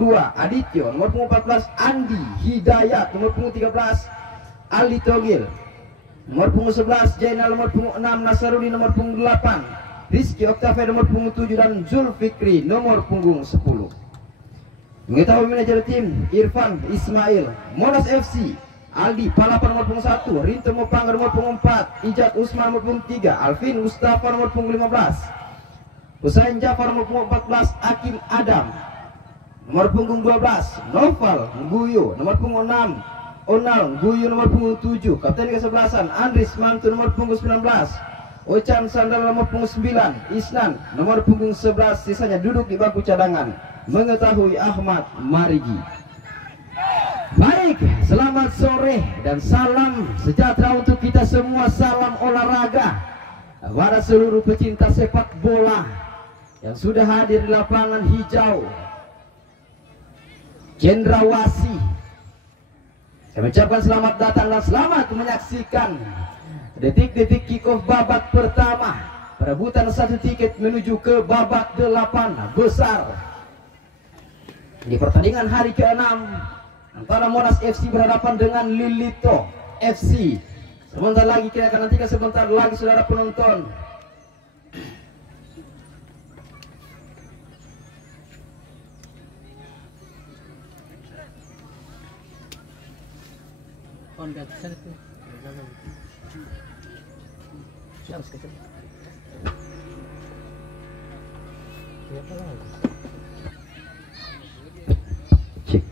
2 Adityo, nomor punggung 14 Andi Hidayat, nomor punggung 13 Ali Togil, nomor punggung 11 Jainal, nomor punggung 6 Nasarudin, nomor punggung 8 Rizky Oktavia, nomor punggung 7 dan Zulfikri, nomor punggung 10. Mengetahui manajer tim Irfan Ismail, Monas FC Aldi Palapan, nomor punggung 1 Rinto Mopangga, nomor punggung 4 Ijat Usman, nomor punggung 3 Alvin Mustafa, nomor punggung 15 Husain Jafar, nomor punggung 14 Akim Adam, nomor punggung 12 Noval Guyu, nomor punggung 6 Onal Guyu, nomor punggung 7 Kapten kesebelasan Andris Mantu, nomor punggung 19 Ochan Sandal, nomor punggung 9 Isnan, nomor punggung 11. Sisanya duduk di bangku cadangan mengetahui Ahmad Marigi. Baik, selamat sore dan salam sejahtera untuk kita semua. Salam olahraga pada seluruh pecinta sepak bola yang sudah hadir di lapangan hijau Cendrawasih. Saya mengucapkan selamat datang dan selamat menyaksikan detik-detik kick-off babak pertama perebutan 1 tiket menuju ke babak 8 besar di pertandingan hari ke-6 antara Monas FC berhadapan dengan Lilito FC. Sebentar lagi kita akan nantikan, sebentar lagi saudara penonton. Cek.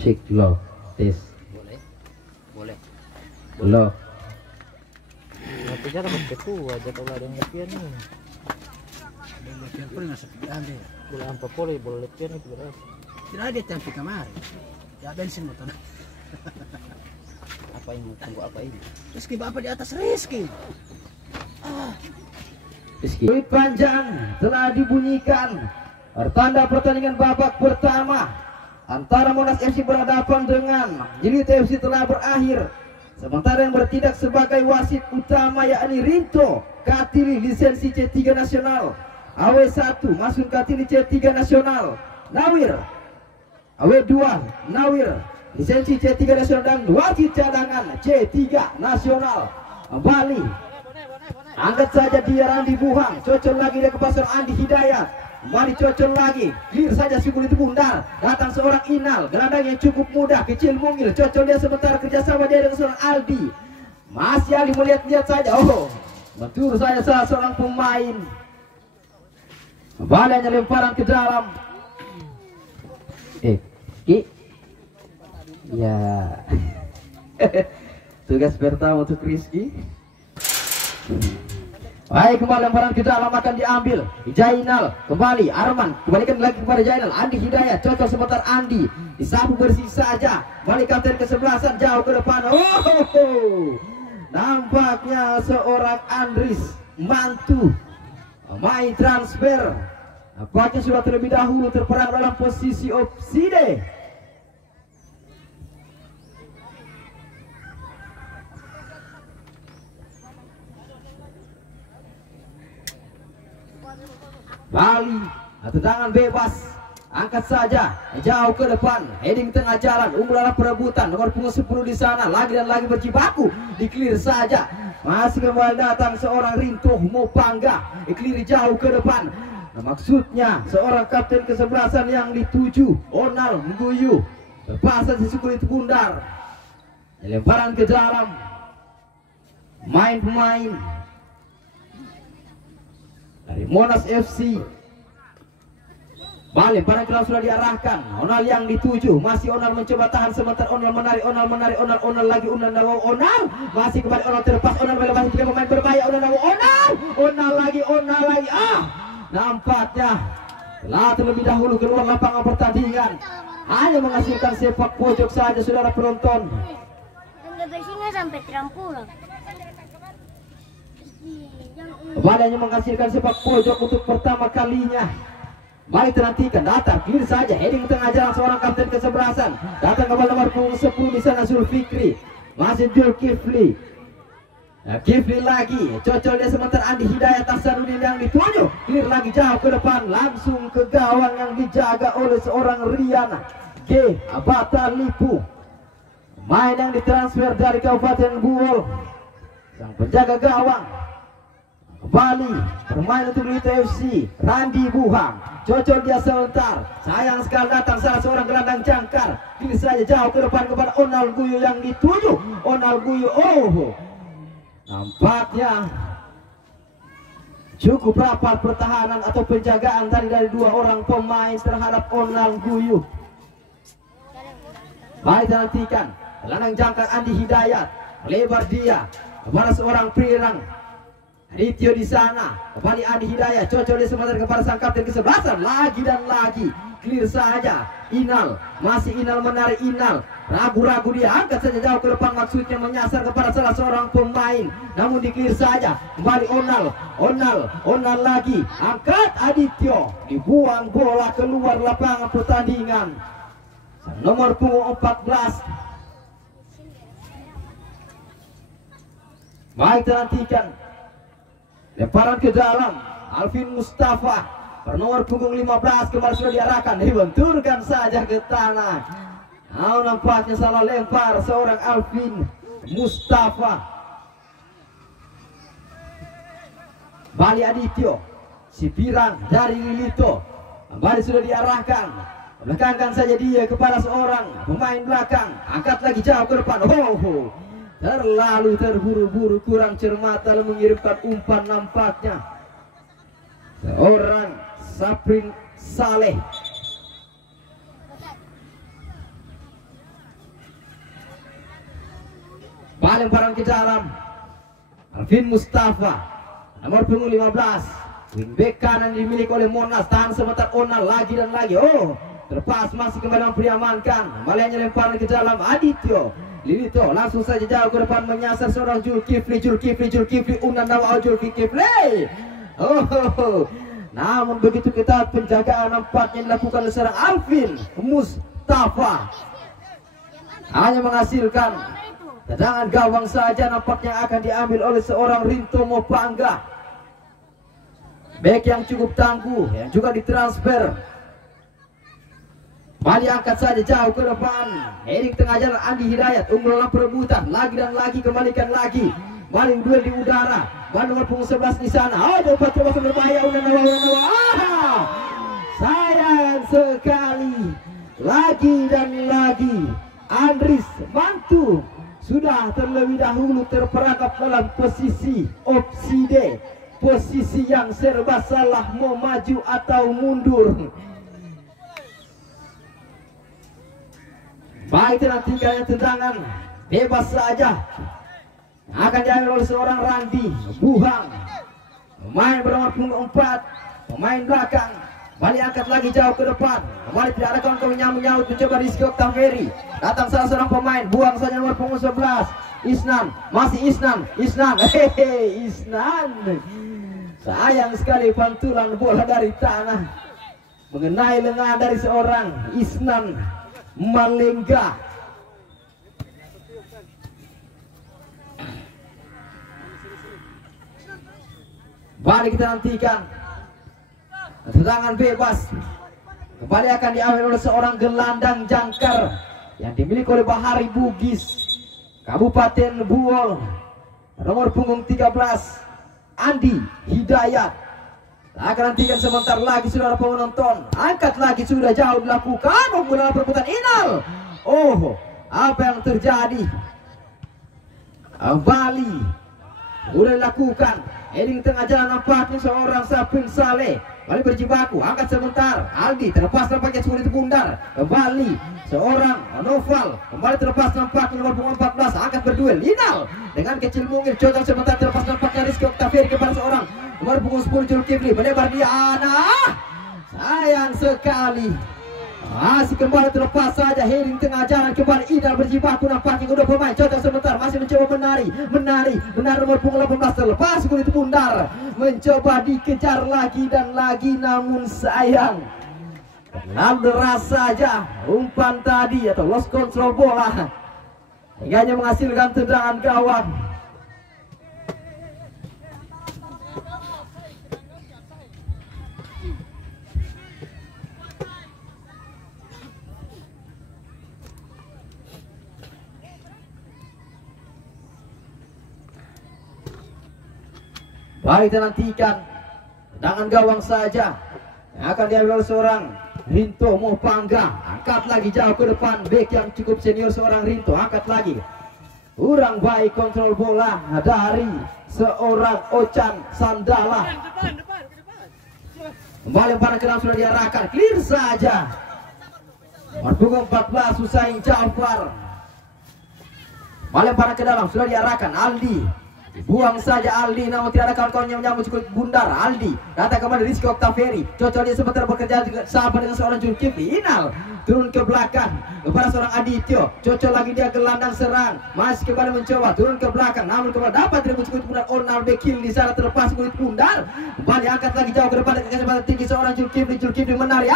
Cek lo tes. Boleh. Lo. Nanti jangan pakai kuah, jatuh ada yang lepian nih. Lepian pun nggak sepi ada. Boleh apa boleh lepian itu berapa? Tidak ada tempe kemarin. Ya bensin motor. Apa ini? Tunggu apa ini? Rizky bapak di atas Rizky. Peluit panjang telah dibunyikan. Pertanda pertandingan babak pertama antara Monas FC berhadapan dengan Lilito FC telah berakhir. Sementara yang bertindak sebagai wasit utama yakni Rinto Katili lisensi C3 nasional, AW1 Masun Katili C3 nasional, Nawir AW2 Nawir lisensi C3 nasional dan wasit cadangan C3 nasional. Kembali angkat saja dia Randi Buhang, cocok lagi dia ke pasar Andi Hidayat. Kembali cocok lagi, clear saja si kulit bundar. Datang seorang Inal, gelandang yang cukup mudah, kecil mungil. Cocok dia sebentar kerjasama dia dengan seorang Aldi. Masih Ali melihat-lihat saja. Oh, betul saja salah seorang pemain. Kembali hanya lemparan ke dalam. Ki. Ya. Tugas pertama untuk Rizky. Baik, kembali lemparan ke dalam akan diambil Jainal, kembali Arman, kembalikan lagi kepada Jainal. Andi Hidayat, cocok sebentar Andi, disapu bersih saja. Balik kapten kesebelasan jauh ke depan. Oh, nampaknya seorang Andris Mantu main transfer. Nampaknya sudah terlebih dahulu terperang dalam posisi offside. Bali, tendangan bebas, angkat saja, jauh ke depan, heading tengah jalan, unggulan perebutan, nomor punggung 10 di sana, lagi dan lagi berjibaku, di-clear saja, masih kembali datang seorang Rinto Mopangga, di-clear jauh ke depan. Nah, maksudnya seorang kapten kesebelasan yang dituju, Onal Guyu, terpaksa sisi kulit bundar, lemparan ke dalam, main pemain dari Monas FC. Balik barang keras sudah diarahkan. Onal yang dituju, masih Onal mencoba tahan sebentar. Onal menarik, Onal lagi, Onal masih kembali, Onal terlepas, Onal melewati 3 pemain berbahaya, Onal lagi. Nampaknya telah terlebih dahulu keluar lapangan pertandingan, hanya menghasilkan sepak pojok saja saudara penonton. Besinya sampai trampulan. Kembali hanya menghasilkan sepak pojok untuk pertama kalinya. Mari terhentikan, datang clear saja, heading tengah jalan seorang kapten kesebelasan, datang ke nomor punggung 10 di sana Zulfikri, masih Zulkifli. Nah, Kifli lagi, cocol dia sebentar Andi Hidayat Tasarudin yang dituju, clear lagi jauh ke depan, langsung ke gawang yang dijaga oleh seorang Riana G. Abata Lipu. Main yang ditransfer dari Kabupaten Buol, sang penjaga gawang kembali bermain untuk Lito FC, Randi Buhang, cocol dia sebentar, sayang sekali datang salah seorang gelandang jangkar, pilih saja jauh ke depan kepada Onal Guyu yang dituju, Onal Guyu, oh nampaknya cukup rapat pertahanan atau penjagaan tadi dari dua orang pemain terhadap Onal Guyu. Baik nantikan gelandang jangkar Andi Hidayat, lebar dia kepada seorang Prirang Ritio di sana, kembali Andi Hidayat, cocok dia sebentar kepada sang kapten kesebelasan, lagi dan lagi, clear saja, Inal, masih Inal menarik Inal, ragu-ragu dia, angkat saja jauh ke depan, maksudnya menyasar kepada salah seorang pemain, namun di clear saja, kembali Onal lagi, angkat Adityo, dibuang bola keluar lapangan pertandingan, nomor punggung 14. Baik terhentikan. Lemparan ke dalam, Alvin Mustafa bernomor punggung 15 kembali sudah diarahkan, dibenturkan saja ke tanah. Nah, nampaknya salah lempar seorang Alvin Mustafa. Bali Adityo, si Pirang dari Lilito, kembali sudah diarahkan, belakangkan saja dia kepada seorang pemain belakang, angkat lagi jauh ke depan. Terlalu terburu-buru, kurang cermat dalam mengirimkan umpan nampaknya seorang Saprin Saleh. Lemparan ke dalam, Alvin Mustafa nomor punggung 15, wingback kanan dimiliki oleh Monas, tahan sebentar Onal lagi dan lagi, terpas masih kembali diamankan, kembali lemparan ke dalam Adityo Lilito, langsung saja jauh ke depan menyasar seorang Zulkifli, Unanawa Zulkifli. Namun begitu ketat penjagaan nampaknya dilakukan oleh seorang Alvin Mustafa, hanya menghasilkan tendangan gawang saja nampaknya akan diambil oleh seorang Rinto Mopangga, bek yang cukup tangguh yang juga ditransfer. Bali angkat saja jauh ke depan, heading tengah jalan Andi Hidayat, unggul dalam perebutan, lagi dan lagi, kembalikan lagi, maling duel di udara, nomor punggung 11 di sana, dapat terus berbahaya, Unanawa, sayang sekali, lagi dan lagi, Andris Mantu sudah terlebih dahulu terperangkap dalam posisi opsi D, posisi yang serba salah, mau maju atau mundur. Baik nantikan tendangan bebas saja akan diambil oleh seorang Randi Buhang, pemain bernomor punggung 4, pemain belakang. Bali angkat lagi jauh ke depan, kembali tidak ada kawan-kawan yang menyahut, mencoba Rizky Oktaveri, datang salah seorang pemain, buang saja nomor punggung 11, Isnan, masih Isnan, Isnan, sayang sekali pantulan bola dari tanah mengenai lengan dari seorang Isnan Malengga. Balik kita nantikan tendangan bebas, kembali akan diambil oleh seorang gelandang jangkar yang dimiliki oleh Bahari Bugis, Kabupaten Buol, nomor punggung 13, Andi Hidayat. Akan nantikan sebentar lagi saudara penonton, angkat lagi, sudah jauh dilakukan, memulai perebutan Inal. Apa yang terjadi? Bali sudah dilakukan, heading tengah jalan nampaknya seorang Sapin Saleh, Bali berjibaku, angkat sebentar, Aldi terlepas nampaknya sulit bundar, kembali seorang Noval, kembali terlepas nampaknya nomor punggung 14, angkat berduel Inal dengan kecil mungkin, cocok sebentar, terlepas nampaknya Rizky Oktaveri kepada seorang nomor punggung 10 Zulkifli, melebar dia, sayang sekali, masih kembali terlepas saja, heading tengah jalan, kembali Inal berjibaku nampaknya kedua pemain, cocok sebentar, masih mencoba menari nomor punggung 18 terlepas kulit bundar, mencoba dikejar lagi dan lagi, namun sayang terlalu saja umpan tadi atau lost control bola hingga hanya menghasilkan tendangan gawang. Baik, kita nantikan tendangan gawang saja yang akan diambil oleh seorang Rinto Mopangga. Angkat lagi jauh ke depan, back yang cukup senior seorang Rinto, angkat lagi. Kurang baik kontrol bola dari seorang Ocan Sandala. Kembali umpan ke dalam sudah diarahkan, clear saja. Nomor punggung 14 Husain Jafar. Kembali umpan ke dalam sudah diarahkan, Aldi. Buang saja Aldi, namun tidak ada kawan-kawan yang menyambut cukup bundar. Aldi datang kembali Rizky Oktaveri, cocok dia sebentar bekerja sama dengan seorang Zulkifli. Inal turun ke belakang kepada seorang Adityo, cocok lagi dia gelandang serang, masih kembali mencoba turun ke belakang, namun kembali dapat rebut cukup bundar. Onal Bekil di sana terlepas kulit bundar, kembali angkat lagi jauh ke depan dengan kecepatan tinggi seorang Zulkifli menari.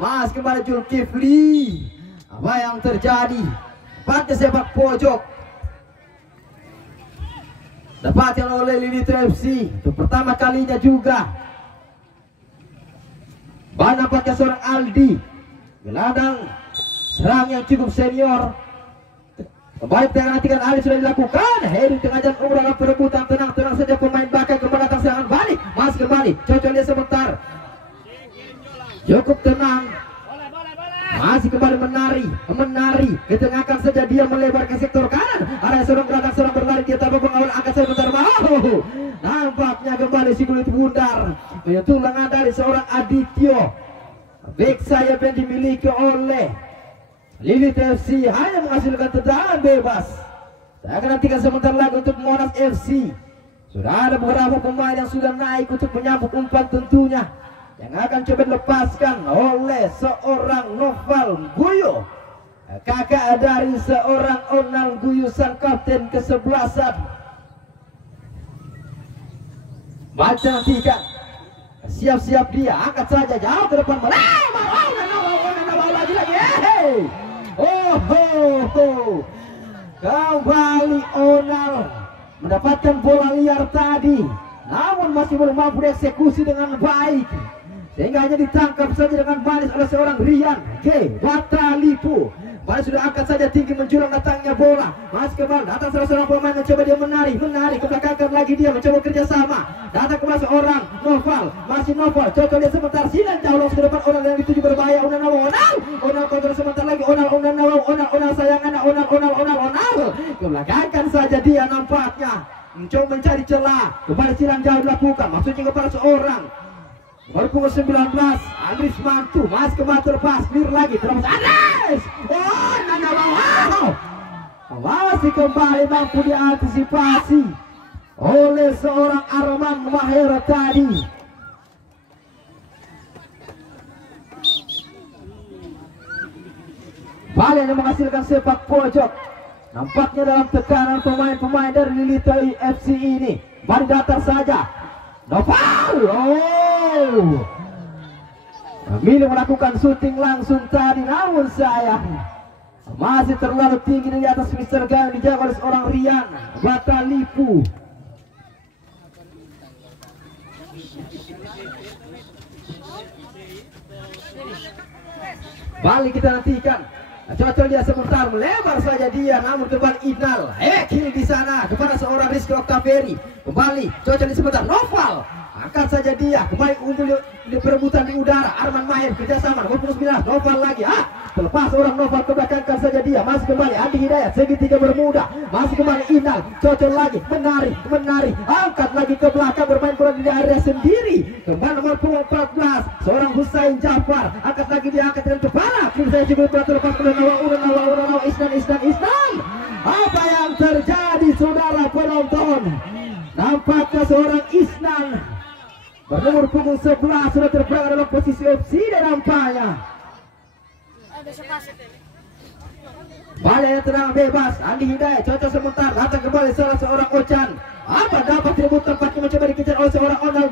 Masih kembali Zulkifli. Apa yang terjadi? Pada sepak pojok dapatkan oleh Lilito FC untuk pertama kalinya juga. Nampaknya seorang Aldi, gelandang serang yang cukup senior. Kembali tengah nantikan Ali sudah dilakukan. Heri tengah jalan umrah perebutan, tenang saja pemain belakang kembali datang serangan balik. Mas kembali, cocok dia sebentar. Cukup tenang. Masih kembali menari, ketengahkan saja dia melebar ke sektor kanan. Ada seorang gelandang serang berlari, dia tanpa pengawal, angkat sebentar. Nampaknya kembali si kulit bundar menyentuh lengan dari seorang Adityo. Back sayap yang dimiliki oleh Lilith FC hanya menghasilkan tendangan bebas. Saya akan nantikan sebentar lagi untuk Monas FC. Sudah ada beberapa pemain yang sudah naik untuk menyambut umpan tentunya, yang akan coba dilepaskan oleh seorang Noval Guyo, kakak dari seorang Onal Guyo, sang kapten ke-11. Baca nantikan, siap-siap dia, angkat saja jauh ke depan. Kembali Onal mendapatkan bola liar tadi, namun masih belum mampu dieksekusi dengan baik, sehingga hanya ditangkap saja dengan manis oleh seorang Rian G. Batalipu. Baris sudah angkat saja tinggi menjulang datangnya bola. Masih kembali datang seorang pemain mencoba dia menari ke belakang lagi dia mencoba kerjasama. Datang kembali seorang Noval, masih Noval, cocok dia sebentar, silang jauh ke depan. Onal yang dituju berbahaya. Onal kontrol sebentar lagi. Onal sayangan, Onal kebelakangkan saja dia nampaknya mencoba mencari celah. Kembali silang jauh dilakukan, maksudnya kepada seorang nomor punggung 19 Andris Mantu. Mas kembali terlepas, clear lagi terus Andris. Masih kembali mampu diantisipasi oleh seorang Arman Mahera tadi. Bali yang menghasilkan sepak pojok. Nampaknya dalam tekanan pemain-pemain dari Lilito FC ini. Bali datang saja. Noval. Memilih melakukan syuting langsung tadi, namun sayang masih terlalu tinggi di atas Mr. Gaya, dijaga oleh seorang Rian Batalipu. Balik kita nantikan. Cocok dia sebentar, melebar saja dia, namun kembali Inal Ekil di sana kepada seorang Rizky Oktaveri. Kembali cocok dia sebentar, Noval angkat saja dia, kembali untuk di perebutan di udara. Arman Mahir kerjasama nomor 19, Noval lagi. Terlepas orang Noval, kebelakangkan saja dia. Masih kembali Andi Hidayat, segitiga bermuda. Masih kembali Inal, cocok lagi, menari, angkat lagi ke belakang, bermain bola di area sendiri. Kembali nomor 14, seorang Husain Jafar, angkat lagi dia, angkat dengan kepala. Saya juga terlepas oleh Nawa Isnan. Apa yang terjadi saudara penonton? Nampaknya seorang Isnan bernomor punggung 11 sudah terperangkap dalam posisi opsi dan nampaknya Balik yang tenang bebas. Andi Hidayat cocok sebentar. Datang kembali salah seorang Ocan. Apa dapat direbut tempatnya mencoba dikejar oleh seorang Onal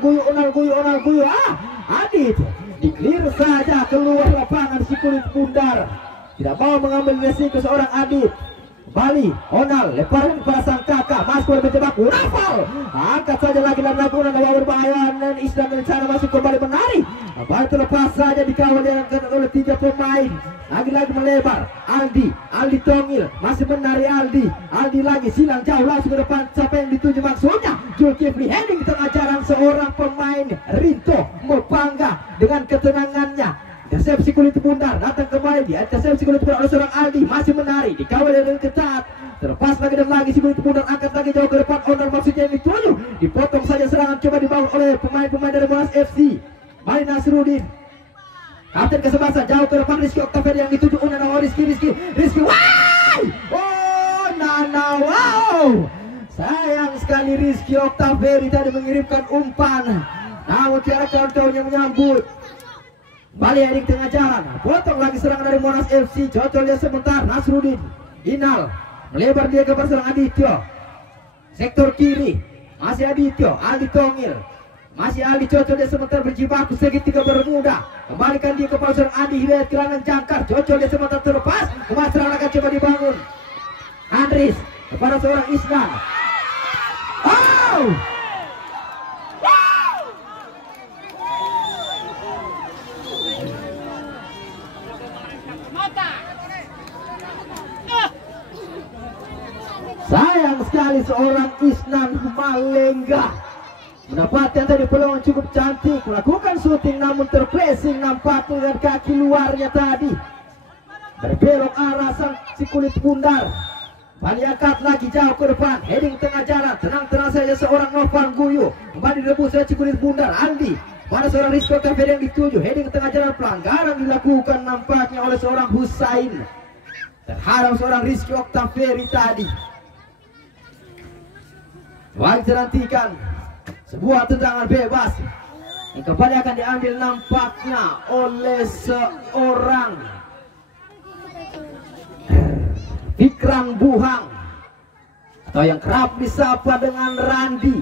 Guyu. Adit di-clear saja keluar lapangan si kulit bundar. Tidak mau mengambil resiko seorang Adit. Bali, Onal, leparan kepada sang kakak. Mas keluar berjebak, Nafal angkat saja lagi dan lakukan bahwa berbahaya. Dan Islam dan sana masuk kembali menari. Bali terlepas saja dikawal oleh 3 pemain. Lagi-lagi melebar. Aldi Tongil masih menari. Aldi lagi silang jauh langsung ke depan. Siapa yang dituju maksudnya? Zulkifli heading tengah jalan seorang pemain. Rinto Mopangga dengan ketenangannya. Intersepsi kulit bundar datang kembali di intersepsi kulit bundar oleh seorang Aldi masih menari dikawal dengan ketat. Terlepas lagi dan lagi si kulit bundar angkat lagi jauh ke depan. Onal maksudnya yang dituju. Dipotong saja serangan coba dibangun oleh pemain-pemain dari Monas FC. Mari Nasruddin. Kapten kesebelasan jauh ke depan Rizky Octavian yang dituju Nana. Rizky. Wah! Oh Nana, wow! Sayang sekali Rizky Octavian tadi mengirimkan umpan. Namun tiada kawan-kawan yang menyambut. Balik heading tengah jalan. Potong lagi serangan dari Monas FC. Cocol dia sebentar. Nasruddin. Inal. Melebar dia ke seorang Adityo. Sektor kiri. Masih Adityo. Aldi Tongil. Masih Aldi cocol dia sebentar berjibaku segitiga bermuda. Kembalikan dia kepada seorang Andi Hidayat gelangan jangkar. Cocol dia sebentar terlepas. Kemaceran akan coba dibangun. Andris kepada seorang Isnan. Oh! Sayang sekali seorang Isnan Malengga mendapatkan tadi peluang cukup cantik, melakukan syuting namun terpressing nampak dengan kaki luarnya tadi. Berbelok arah sang si kulit bundar. Bali angkat lagi jauh ke depan, heading tengah jalan, tenang-tenang saja seorang Novan Guyu. Kembali direbus oleh si kulit bundar. Andi pada seorang Rizko Octavian yang dituju, heading tengah jalan, pelanggaran dilakukan nampaknya oleh seorang Husain terhadap seorang Rizky Octavian tadi. Wajib nantikan sebuah tendangan bebas yang kembali akan diambil nampaknya oleh seorang Fikran Buhang atau yang kerap disapa dengan Randi.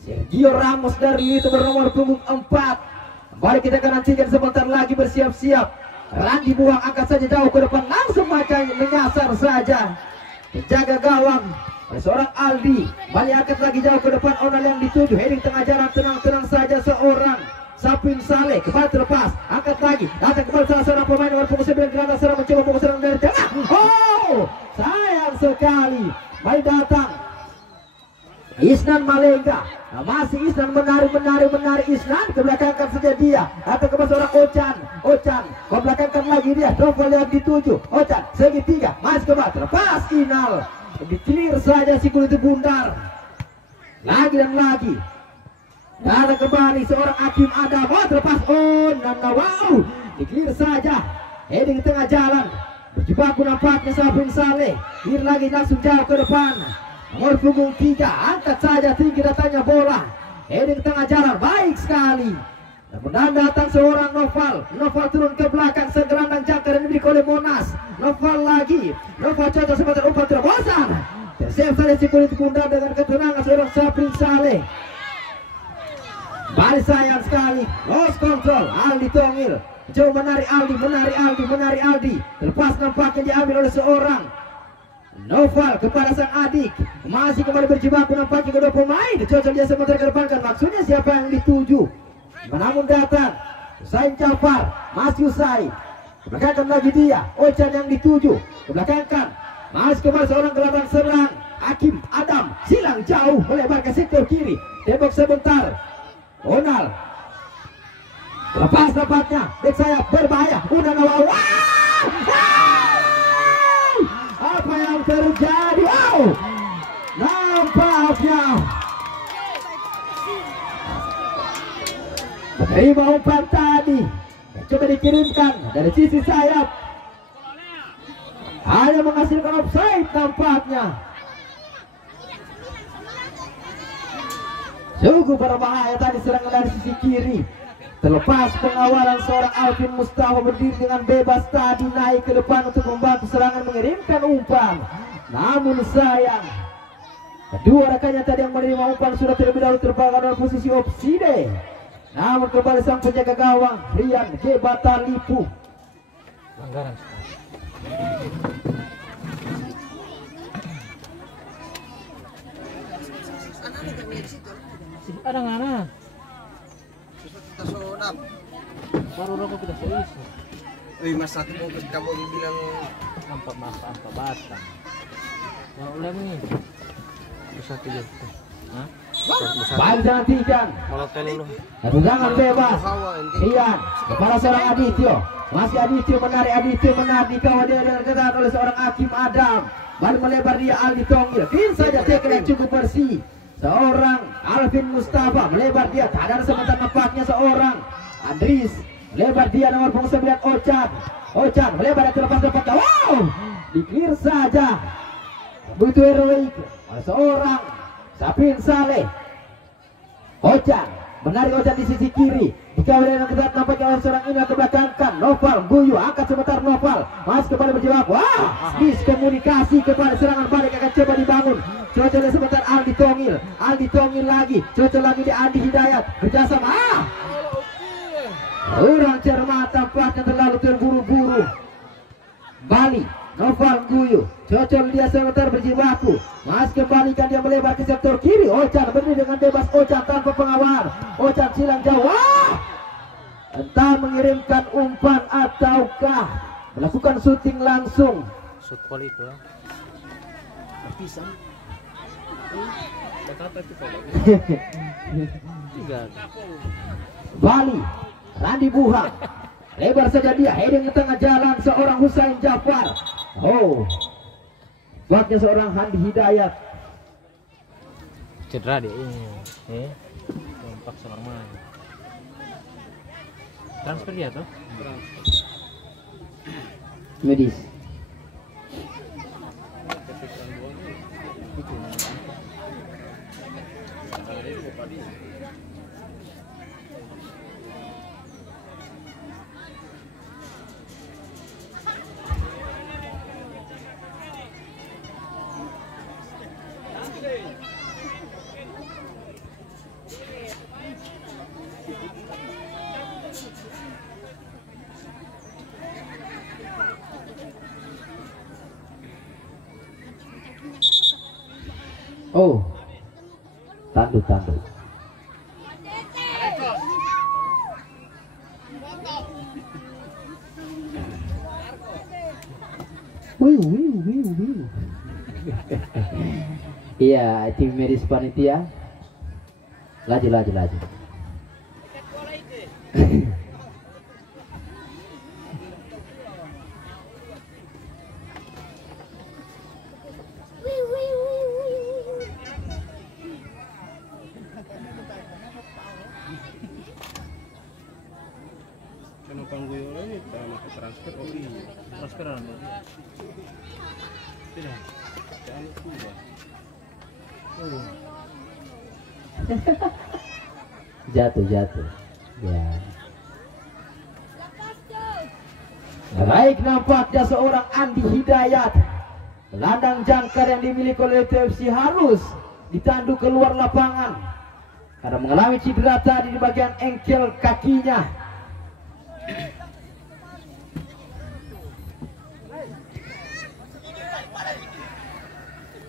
Sergio Ramos dari itu bernomor punggung 4. Kembali kita akan nantikan sebentar lagi, bersiap-siap. Randi Buhang angkat saja jauh ke depan, langsung menyasar saja penjaga gawang seorang Aldi. Bali angkat lagi jauh ke depan. Onal yang dituju, heading tengah jalan, tenang-tenang saja seorang Sapin Saleh. Kembali terlepas, angkat lagi, datang kembali salah seorang pemain nomor punggung 9 gelandang serang mencoba pukul serang dari tengah. Oh, sayang sekali. Bali datang Isnan Malengga. Nah, masih Isnan menari Isnan ke belakangkan saja dia. Atau kepada seorang Ocan ke belakangkan lagi dia. Novel yang dituju, Ocan segitiga masih kembali terlepas. Inal di-clear saja si kulit bundar. Lagi dan lagi. Datang kembali seorang Hakim Adam. Oh, terlepas. Oh, Nana, wow. Di-clear saja. Heading tengah jalan. Berjibaku nampaknya Sapin Saleh. Clear lagi langsung jauh ke depan. Nomor punggung 3, angkat saja tinggi datangnya bola. Heading tengah jalan, baik sekali. Dan datang seorang Noval turun ke belakang, segerandang jangkar yang dimiliki oleh Monas. Noval lagi, Noval cocok sebentar umpan terobosan. Tersave saja si kulit bundar dengan ketenangan seorang Sapin Saleh. Balik sayang sekali, lost control. Aldi Tongil coba menari Aldi. Lepas nampaknya diambil oleh seorang Noval kepada sang adik. Masih kembali berjibaku nampaknya kedua pemain. Cocok dia sebentar ke depan, kan maksudnya siapa yang dituju. Namun datang Husain Jafar, masih Husain. Kebelakangkan lagi dia, Ocan yang dituju. Kebelakangkan masih kembali seorang gelandang serang Hakim Adam, silang jauh melebar ke sektor kiri. Tembok sebentar. Onal lepas dapatnya, back sayap berbahaya. Udah nawar. Apa yang terjadi? Wow, nampaknya menerima umpan tadi coba dikirimkan dari sisi sayap, hanya menghasilkan offside nampaknya. Sungguh berbahaya tadi serangan dari sisi kiri. Terlepas pengawalan seorang Alvin Mustafa berdiri dengan bebas tadi naik ke depan untuk membantu serangan mengirimkan umpan. Namun sayang, kedua rekannya tadi yang menerima umpan sudah terlebih dahulu terbakar dalam posisi offside. Namun kembali sang penjaga gawang Rian G. Batalipu. Pelanggaran. Ada ngana. Tasodap. Baru rokok kita serius. Mas satu bungkus kamu bilang Nampak batang. Yang ulam nih. Satu juta. Hah? Baik nantikan. Kalau telu lu. Tendangan bebas. Rian kepada seorang Adityo. Masih Adityo menarik di kawal dia dengan ketat oleh seorang Hakim Adam. Baru melebar dia Aldi Tonggil. Pin saja tackle yang cukup bersih. Seorang Alvin Mustafa melebar dia, tak ada sebentar nampaknya seorang Andris melebar dia nomor punggung 9 Ocan melebar dia terlepas nampaknya. Wow, di clear saja begitu heroik oleh seorang Sapin Saleh. Ocan menarik Ocan di sisi kiri, dikawal dengan ketat nampaknya oleh seorang ini ke belakangkan Noval Guyu, angkat sebentar Noval masih kembali berjawab. Wah, miskomunikasi kepada serangan balik akan coba dibangun. Cocok sebentar Aldi Tongil lagi, cocok lagi di Andi Hidayat kerjasama. Kurang cermat tampaknya, terlalu terburu-buru. Bali Noval Guyu, cocok dia sebentar berjibaku, mas kembalikan dia melebar ke sektor kiri. Ocan berdiri dengan bebas, Ocan tanpa pengawal, Ocan silang jauh. Entah mengirimkan umpan ataukah melakukan syuting langsung. Shoot call itu. pisang. Berapa itu kalau? 3. Bali Randi Buhang lebar saja dia, heading ke tengah jalan seorang Husain Jafar. Oh, baknya seorang Handi Hidayat. Cedera dia ini. Lompat seorang main. Transfer dia tuh. Medis. Oh, tandu. Wiu. Iya, tim medis panitia. Laju. Transferan. Tidak. Jatuh. Ya. Baik, nampaknya seorang Andi Hidayat, gelandang jangkar yang dimiliki oleh TFC harus ditandu keluar lapangan karena mengalami cedera tadi di bagian engkel kakinya.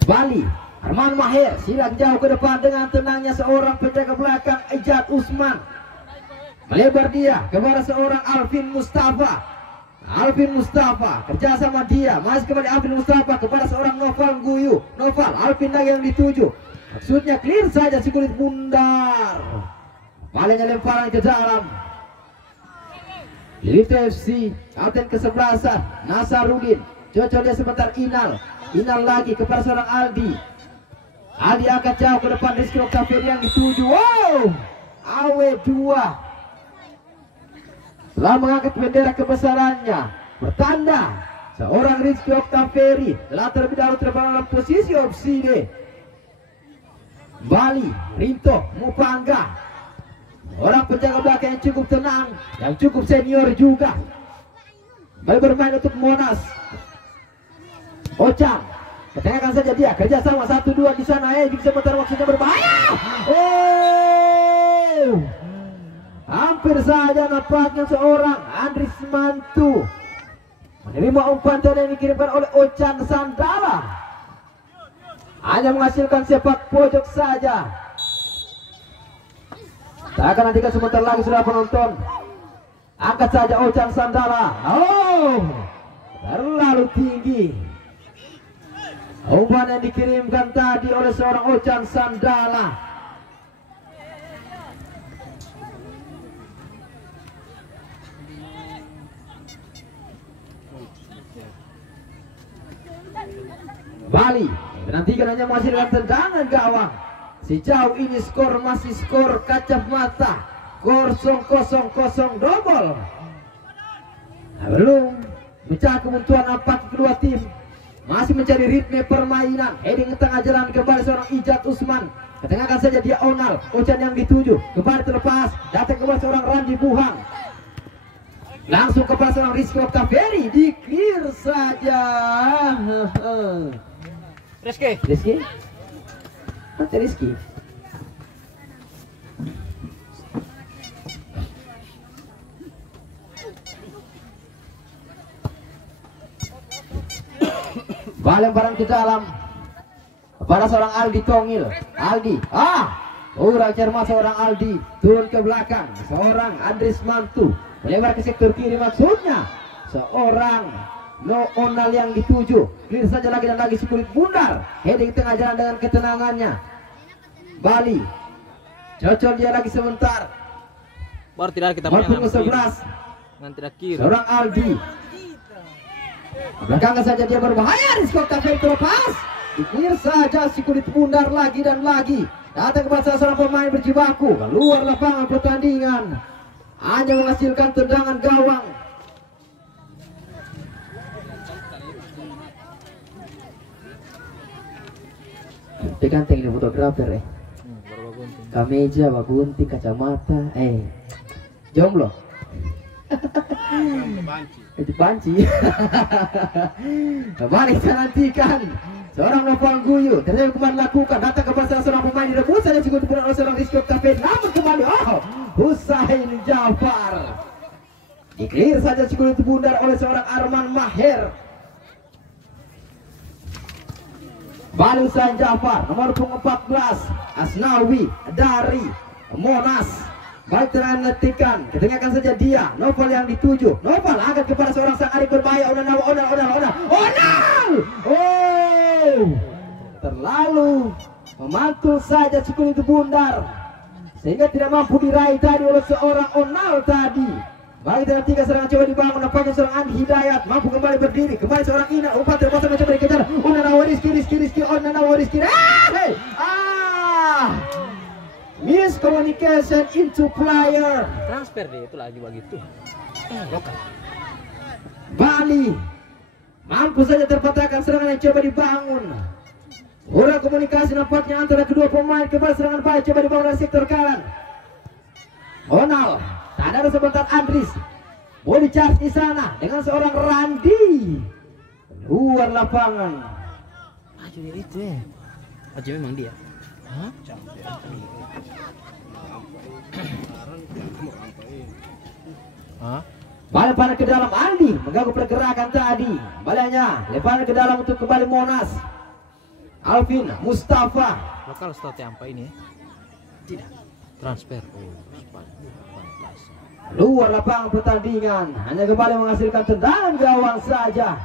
Bali Arman Maher silang jauh ke depan dengan tenangnya seorang penjaga belakang Ejad Usman. Melebar dia kepada seorang Alvin Mustafa kerjasama dia, masih kepada Alvin Mustafa kepada seorang Noval Guyu. Alvin lagi yang dituju, maksudnya clear saja si kulit bundar. Palingnya lemparan ke dalam. Lilit FC kapten ke-11 Nasarudin, cocok dia sebentar Inal lagi kepada seorang Aldi angkat jauh ke depan, Rizky Oktaveri yang dituju. Wow, AW2 telah mengangkat bendera kebesarannya, bertanda seorang Rizky Oktaveri telah terlebih dahulu terbang dalam posisi offside. Bali Rinto Mupangga Orang penjaga belakang yang cukup tenang, yang cukup senior juga. Baik bermain untuk Monas. Ocang, ketengahkan saja dia, kerjasama 1-2 di sana. Bisa sebentar maksudnya berbahaya. Hampir saja nampaknya seorang Andris Mantu menerima umpan tadi yang dikirimkan oleh Ocang Sandala. Hanya menghasilkan sepak pojok saja. Tak akan nantikan sebentar lagi sudah penonton. Angkat saja Ocang Sandala. Terlalu tinggi. Umpan yang dikirimkan tadi oleh seorang Ocang Sandala. Bali menantikan hanya menghasilkan tendangan gawang. Sejauh ini skor masih skor kacamata 0-0 double. Belum pecah kemunculan nampak kedua tim masih mencari ritme permainan. Heading ke tengah jalan kembali seorang Ijat Usman. Ketengahkan saja dia Onal. Ocang yang dituju kembali terlepas. Datang kembali seorang Randi Buhang. Langsung kepada seorang Rizky Octaveri. Di clear saja. Rizky? Mati Rizky. Lemparan ke dalam kepada seorang Aldi Tongil. Aldi, kurang cermat seorang Aldi. Turun ke belakang seorang Andris Mantu, melebar ke sektor kiri, maksudnya seorang No Onal yang dituju. Clear saja lagi dan lagi si kulit bundar. Heading tengah jalan dengan ketenangannya. Bali cocol dia lagi sebentar. Baru tidak kita maupun 11 nanti kiri. seorang Aldi. Belakangnya saja dia berbahaya. Rizky Octaveri terlepas. Clear saja si kulit bundar lagi dan lagi. Datang kepada salah seorang pemain berjibaku keluar lapangan pertandingan. Hanya menghasilkan tendangan gawang. Diganteng ini fotografer kameja, babunti, kacamata, jomblo. Itu panci. Mari kita nantikan seorang Noval Guyu ternyata kemarin lakukan. Datang kepada seorang pemain direbut saja cukup dibunuh oleh seorang Rizky Octaveri. Namun kembali Husain Jafar. Diklir saja cukup dibundar oleh seorang Arman Maher. Bali Husain Jafar nomor 14 Asnawi dari Monas. Baik terangkan, ketengahkan saja dia. Noval yang dituju. Noval angkat kepada seorang sang adik berbahaya. Onal. Terlalu memantul saja cukup itu bundar sehingga tidak mampu diraih tadi oleh seorang Onal tadi. Baik dalam 3 serangan coba dibangun. Nampaknya seorang Andi Hidayat mampu kembali berdiri. Kembali seorang Ina. Umpan terpaksa mencoba dikejar. Rizky. Miscommunication into player. Transfer deh itu lagi begitu. Lokal. Bali mampu saja terpatahkan serangan yang coba dibangun. Kurang komunikasi nampaknya antara kedua pemain. Kembali serangan Bali coba dibangun dari sektor kanan. Onal, tak ada sebentar Andris. Boleh charge di sana dengan seorang Randi. Luar lapangan. Maju dari itu ya. Maju memang dia. Hah? Lemparan ke dalam Andi mengganggu pergerakan tadi. Balanya lemparan ke dalam untuk kembali Monas. Alvin Mustafa. Lokal start apa ini? Tidak. Transfer. Luar lapangan pertandingan. Hanya kembali menghasilkan tendangan gawang saja.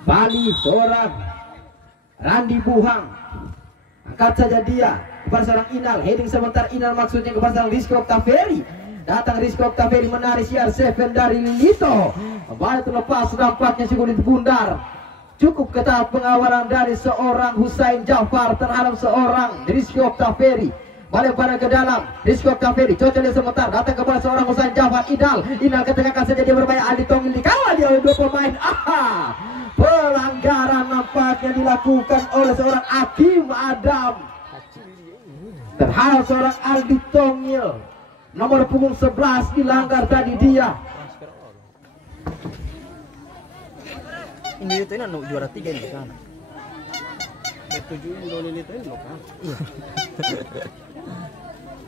Bali seorang Randi Buhang. Angkat saja dia kepada seorang Inal. Heading sebentar Inal maksudnya kepada seorang Rizky Octaveri. Datang Rizky Octaveri menarik CR7 dari Lilito. Kembali terlepas nampaknya si kulit bundar. Cukup ketat pengawalan dari seorang Husain Jafar terhadap seorang Rizky Octaveri. balik pada ke dalam. Rizky Octaveri cocok dia sebentar, datang kepada seorang Husain Jafar. Inal ketengahkan saja, dia berbahaya. Aldi Tongil dikawal dia oleh dua pemain. Pelanggaran nampaknya dilakukan oleh seorang Hakim Adam terhadap seorang Aldi Tongil. Nomor punggung 11 dilanggar tadi dia. Ini itu juara 3 ini kan. Bet7 boleh lihat ini kan. Iya.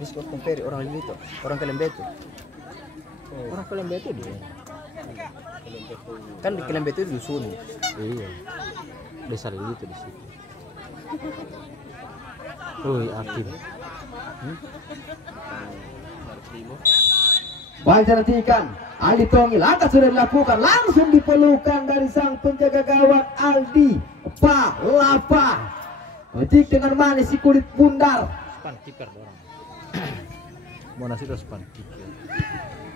Rizky Octaveri orang itu, orang Kelembetu. Orang Kelembetu dia. Kan di Kelembetu itu dusun. Iya. Desa itu di situ. Woi, Hakim. Baik, nantikan Aldi Tongil, langkah sudah dilakukan, langsung dipelukan dari sang penjaga gawang Aldi Lapa. Metik dengan manis si kulit bundar. Span kiper orang. Monas itu span kiper.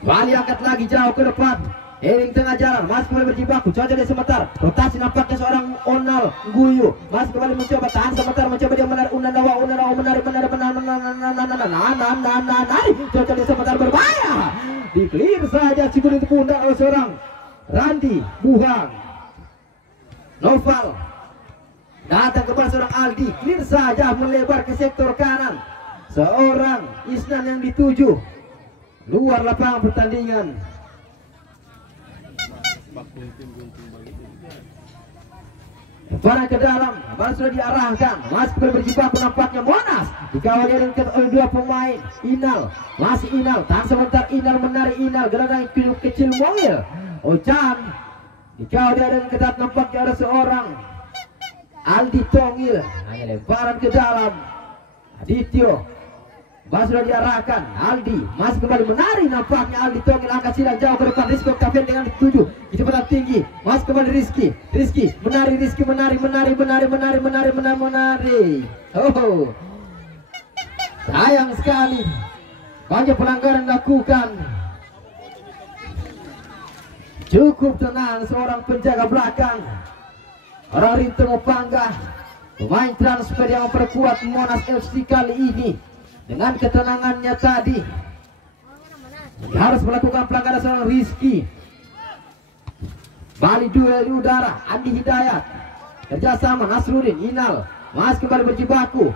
Bali angkat lagi jauh ke depan. Ering tengah jalan, masih kembali berjibaku, cocok dia sebentar. Rotasi nampaknya seorang Onal Guyu, masih kembali mencoba tahan sebentar, mencoba dia menarik Unanawa menarik, cocok dia sebentar, berbahaya. Di-clear saja si kulit pundak oleh seorang Randi Buhang. Noval datang kepada seorang Aldi, clear saja melebar ke sektor kanan. Seorang Isnan yang dituju luar lapangan pertandingan. Barang ke dalam, barang sudah diarahkan, masih kembali berjibaku nampaknya Monas dikawal oleh dua pemain. Inal, masih Inal, tahan sebentar, Inal menarik, Inal gelandang kecil Moil. Ocan dikawal dengan ketat, nampaknya ada seorang Aldi Tongil, hanya lemparan ke dalam. Adityo masih sudah diarahkan, Aldi masih kembali menari, nampaknya Aldi Tongil angkat silang jauh ke depan. Rizky Octaveri dengan dituju kecepatan tinggi, masih kembali Rizky menari. Oh, sayang sekali banyak pelanggaran dilakukan. Cukup tenang seorang penjaga belakang orang Rinto Mopangga, pemain transfer yang memperkuat Monas FC kali ini. Dengan ketenangannya tadi, harus melakukan pelanggaran seorang Rizky. Bali duel di udara, Andi Hidayat kerjasama Nasruddin. Inal masih kembali berjibaku.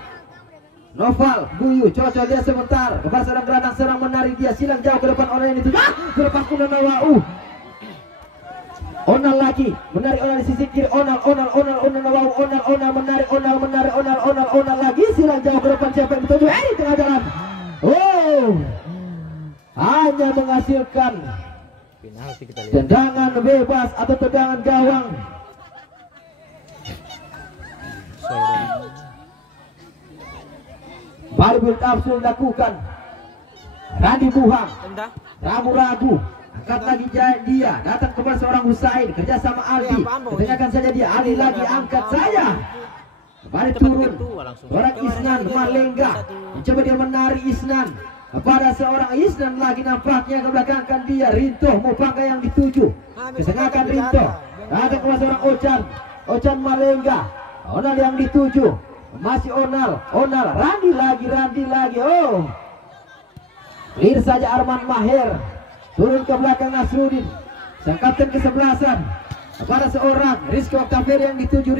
Noval Guyu cocok dia sebentar kepada seorang gelandang, serang menarik dia silang jauh ke depan. Orang ini berlepas Unanawa. Onal lagi menarik, Onal di sisi kiri, Onal lagi silang jauh ke depan. Siapa yang dituju? Di tengah jalan. Hanya menghasilkan Penalti kita lihat. tendangan bebas atau tendangan gawang. Baru build up sudah dilakukan. Randi Buhang ragu-ragu, angkat lagi dia, datang kepada seorang Husain, kerjasama Aldi, ketanyakan saja dia, Aldi lagi angkat saja, kembali turun, orang Isnan Malengga, mencoba dia menari Isnan, kepada seorang Isnan lagi, nampaknya kebelakangkan dia, Rinto Mopangga yang dituju, kesengakan Rinto, datang kepada seorang Ocan Malengga, Onal yang dituju, masih Onal, Randi lagi, clear saja Arman Maher, turun ke belakang Nasruddin, sang kapten kesebelasan, kepada seorang Rizky Octaveri yang dituju.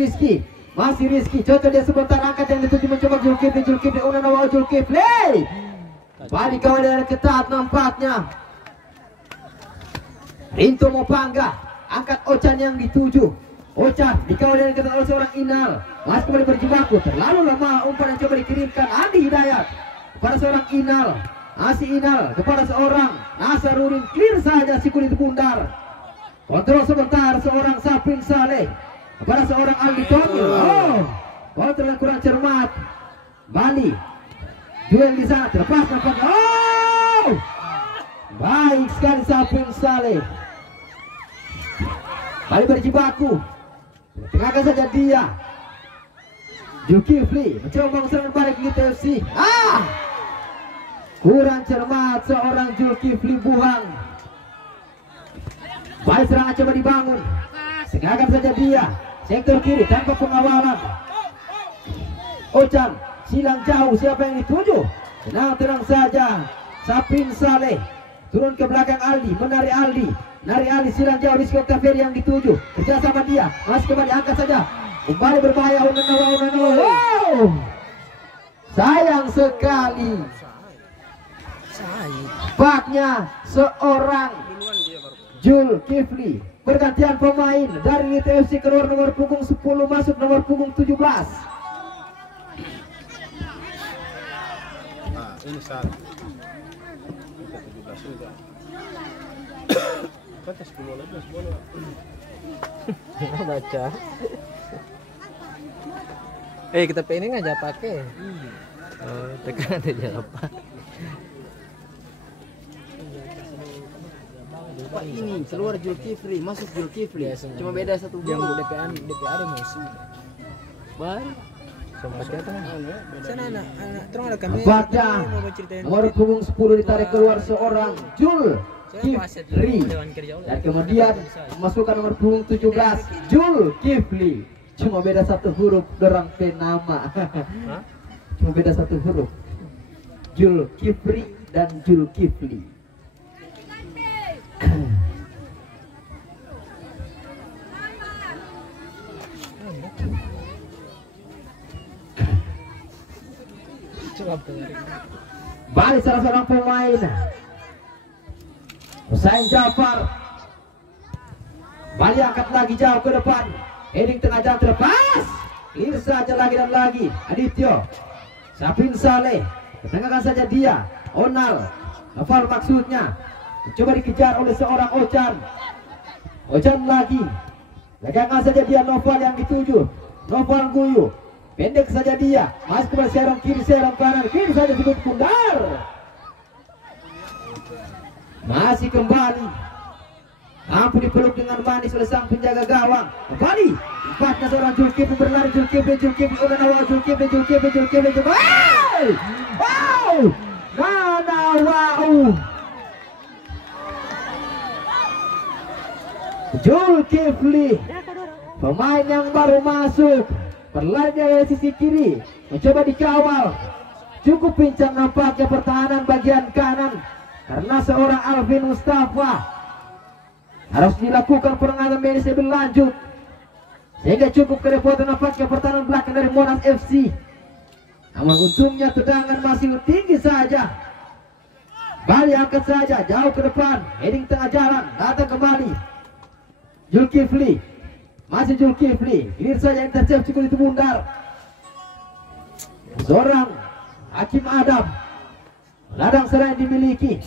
Masih Rizky, cocok dia sebentar, angkat yang dituju, mencoba Zulkifli, Unanawa Zulkifli, balik kawal dengan ketat nampaknya. Rinto Mopangga, angkat Ocan yang dituju, Ocan dikawal dengan ketat oleh seorang Inal, masih kembali berjibaku, terlalu lama umpan yang coba dikirimkan Andi Hidayat kepada seorang Inal. Masih Inal kepada seorang Nasaruddin, clear saja si kulit bundar. Kontrol sebentar seorang Saprin Saleh kepada seorang Aldi Tongil. Kontrol yang kurang cermat. Bali duel di sana, terlepas nampaknya. Baik sekali Saprin Saleh. Bali berjibaku, tengahkan saja dia. Zulkifli mencoba serangan balik gitu FC. Kurang cermat seorang Zulkifli Buhang. Baik, serangan coba dibangun, tengahkan saja dia, sektor kiri tanpa pengawalan. Ocan silang jauh, siapa yang dituju? Tenang saja. Sapin Saleh turun ke belakang Aldi, menarik Aldi. Narik Aldi, silang jauh Rizky Octavian yang dituju. Kerja sama dia, masih kembali angkat saja. Kembali berbahaya Unanawa. Wow, sayang sekali. Baknya seorang Jul Kifli. Pergantian pemain dari ITFC keluar nomor punggung 10 masuk nomor punggung 17. Nah, ini saat. 17 sudah. Kata 10 lebih bola. Baca. Kita ini ngajak pakai. Oh, tekan aja apa? Pak ini keluar Zulkifli, masuk Zulkifli. Cuma beda satu Yang huruf. DPA ada musuh. Baru. Sempat kata sana anak terus ada kami. Baca nomor punggung 10 ditarik keluar seorang Jul Kifli. Dan kemudian masukkan nomor punggung 17 Jul Kifli. Cuma beda satu huruf dorang penama. Cuma beda satu huruf. Jul Kifli dan Jul Kifli. Balik salah seorang pemain Hussein Jafar. Balik angkat lagi jauh ke depan. Heading tengah jalan terlepas. Clear saja lagi dan lagi. Adityo Sapin Saleh ketengahkan saja dia. Onal Noval maksudnya. Coba dikejar oleh seorang Ocan. Ocan lagi. Pegangan saja dia Noval yang dituju. Noval Guyu. Pendek saja dia. Masuk kepada serong kiri, serong kanan. Kiri saja sebut pundar. Masih kembali. Mampu dipeluk dengan manis oleh sang penjaga gawang. Kembali. Empatnya seorang Zulkifli berlari. Zulkifli. Unanawa Zulkifli. Wow. Nanawau. Zulkifli, pemain yang baru masuk, berlari dari sisi kiri, mencoba dikawal. Cukup pincang nampaknya pertahanan bagian kanan karena seorang Alvin Mustafa harus dilakukan peringatan medis lebih lanjut, sehingga cukup kerepotan nampaknya pertahanan belakang dari Monas FC. Namun untungnya tendangan masih tinggi saja. Bali angkat saja jauh ke depan, heading tengah jalan, datang kembali. Zulkifli, masih Zulkifli, clear saja intercept cukup itu bundar. Seorang Hakim Adam, ladang serang dimiliki.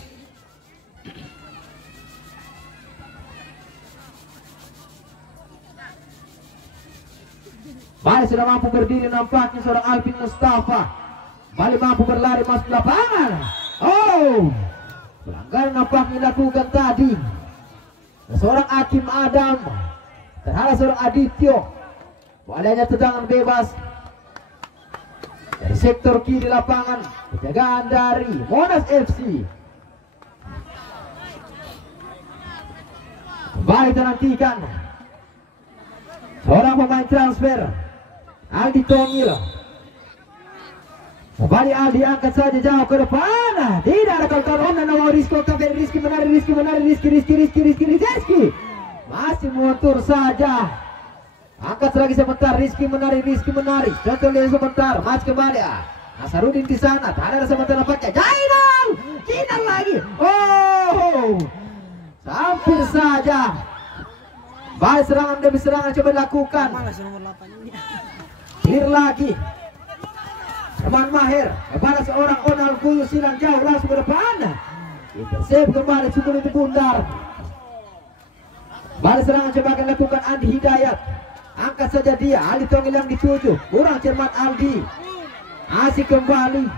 Bali sudah mampu berdiri nampaknya seorang Alvin Mustafa. Bali mampu berlari masuk lapangan. Oh, pelanggaran nampaknya dilakukan tadi. Seorang Hakim Adam terhadap seorang Adityo. Bolanya tendangan bebas dari sektor kiri lapangan. Penjagaan dari Monas FC. Kembali dinantikan seorang pemain transfer Aldi Tongil. Kembali Aldi angkat saja jauh ke depan. Tidak ada kawan-kawan. Nama Rizky Octavian. Rizky menarik. Rizky masih mundur saja. Angkat lagi sebentar. Rizky menarik. Contoh lihat sebentar. Masih kembali. Nasarudin di sana. Tak ada sebentar nampaknya. Jainal lagi. Oh, hampir saja. Balik serangan demi serangan coba dilakukan. Clear lagi. Teman Maher kepada seorang Onal Guyu, silang jauh langsung ke depan. Intercept kembali cukup itu bundar. Balik serangan coba akan lakukan Andi Hidayat. Angkat saja dia. Aldi Tongil yang dituju. Kurang cermat Aldi. Masih kembali.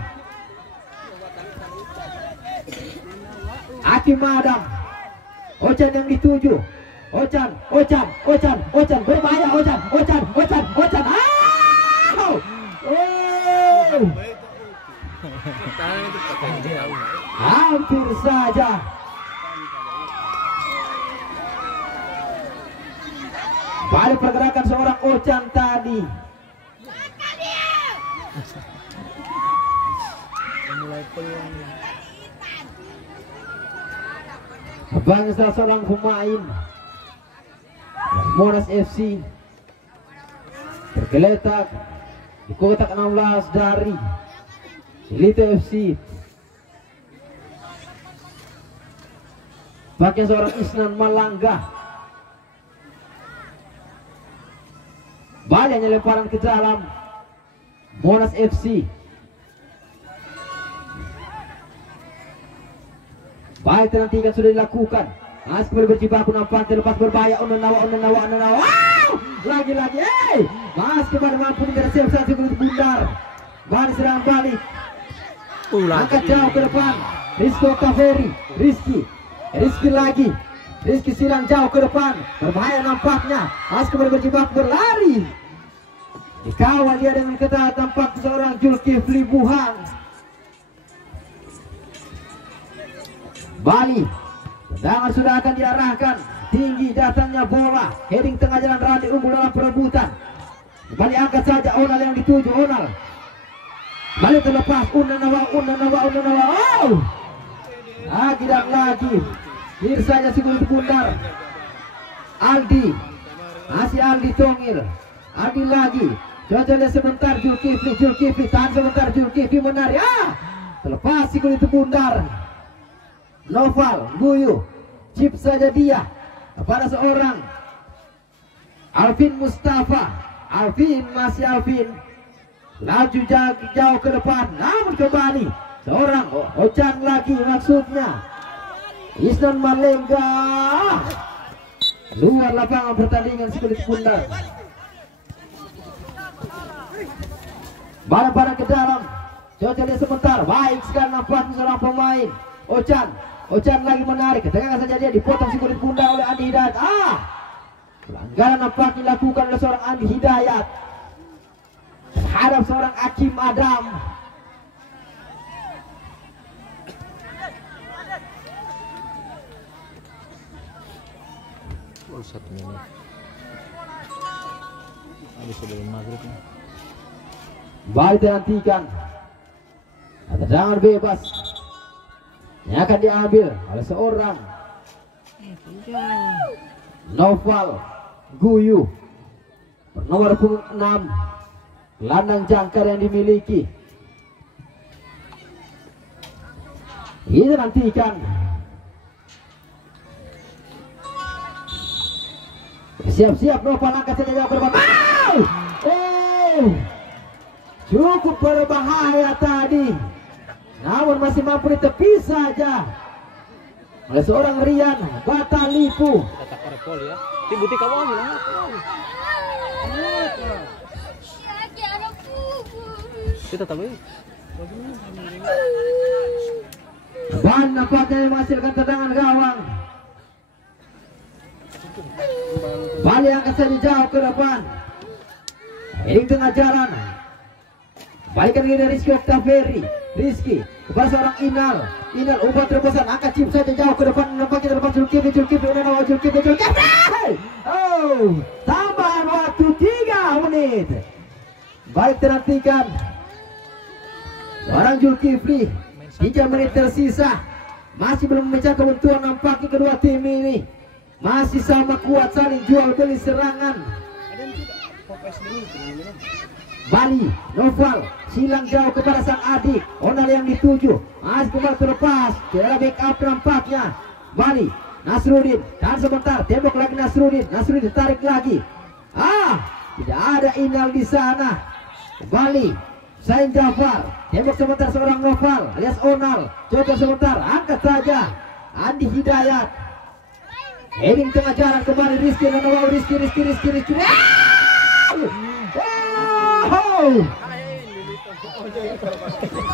Hakim Adam. Ocan yang dituju. Ocan. Berbahaya Ocan. Hampir saja. Balik pergerakan seorang Ocan tadi. mulai peluang. Bangsa seorang pemain Monas FC tergeletak di kotak 16 dari Elite FC. Pakai seorang Isnan Malangga. Baliknya lemparan ke dalam Monas FC. Baik, nantikan sudah dilakukan. Mas kembali berjibaku, nampak terlepas berbahaya. Ononawa. Lagi-lagi. Mas kembali mampu mengejar satu kulit bundar. Balik serang balik. Angkat jauh ke depan. Rizky Oktaveri. Rizky lagi. Rizky silang jauh ke depan. Berbahaya nampaknya. Mas kembali berjibaku, berlari. Dikawal dia dengan ketat, tampak seorang Zulkifli Buhan. Bali, tendangan sudah akan diarahkan. Tinggi datangnya bola. Heading tengah jalan, Randi unggul dalam perebutan. Bali angkat saja, Onal yang dituju. Onal Bali terlepas. Unanawa. Lagi dan lagi. Kiri saja si kulit bundar. Aldi. Masih Aldi Tongil. Aldi lagi. Coba sebentar Zulkifli. Tahan sebentar, Zulkifli menarik. Terlepas si kulit bundar. Noval, Guyu, chip saja dia kepada seorang Alvin Mustafa. Masih Alvin laju jauh ke depan, namun kembali seorang Ocan lagi, maksudnya Isnan Malengga. Luar lapangan pertandingan sekulit bundar. Barang-barang ke dalam. Coba lihat sebentar. Baik sekali nampaknya seorang pemain Ocan lagi menarik, ketegangan saja dia, dipotong si kulit bundar oleh Andi Hidayat. Pelanggaran nampaknya dilakukan oleh seorang Andi Hidayat terhadap seorang Hakim Adam. Satu menit. Ada sebelum maghrib. Balik dinantikan. Tendangan bebas yang akan diambil oleh seorang Noval Guyu, nomor 6, gelandang jangkar yang dimiliki. Ini nantikan. Siap-siap Noval, angkat saja jauh ke depan. Cukup berbahaya tadi, namun masih mampu ditepi saja oleh seorang Rian Batalipu. Ya. Tibuti kawan lah. Kita tahu. Dan nampaknya menghasilkan tendangan gawang. Bali angkat saja jauh ke depan. Ini tengah jalan. Balikan dari Rizky Oktaveri. Rizky kepada seorang Inal ubah terobosan, angkat chip saja jauh ke depan, nampaknya terlepas Zulkifli. Tambahan waktu 3 menit. Baik, terhentikan seorang Zulkifli. 3 menit tersisa, masih belum memecah kebentuan. Nampaknya kedua tim ini masih sama kuat, saling jual beli serangan. Bali, Noval silang jauh kepada sang adik. Onal yang dituju, masih kembali terlepas. Tidak backup nampaknya. Bali, Nasruddin, dan sebentar tembok lagi Nasruddin tarik lagi. Tidak ada Inal di sana. Bali, Sain Jafar, tembok sebentar seorang Noval alias Onal. Coba sebentar, angkat saja Andi Hidayat. Heading tengah jalan kembali Rizky.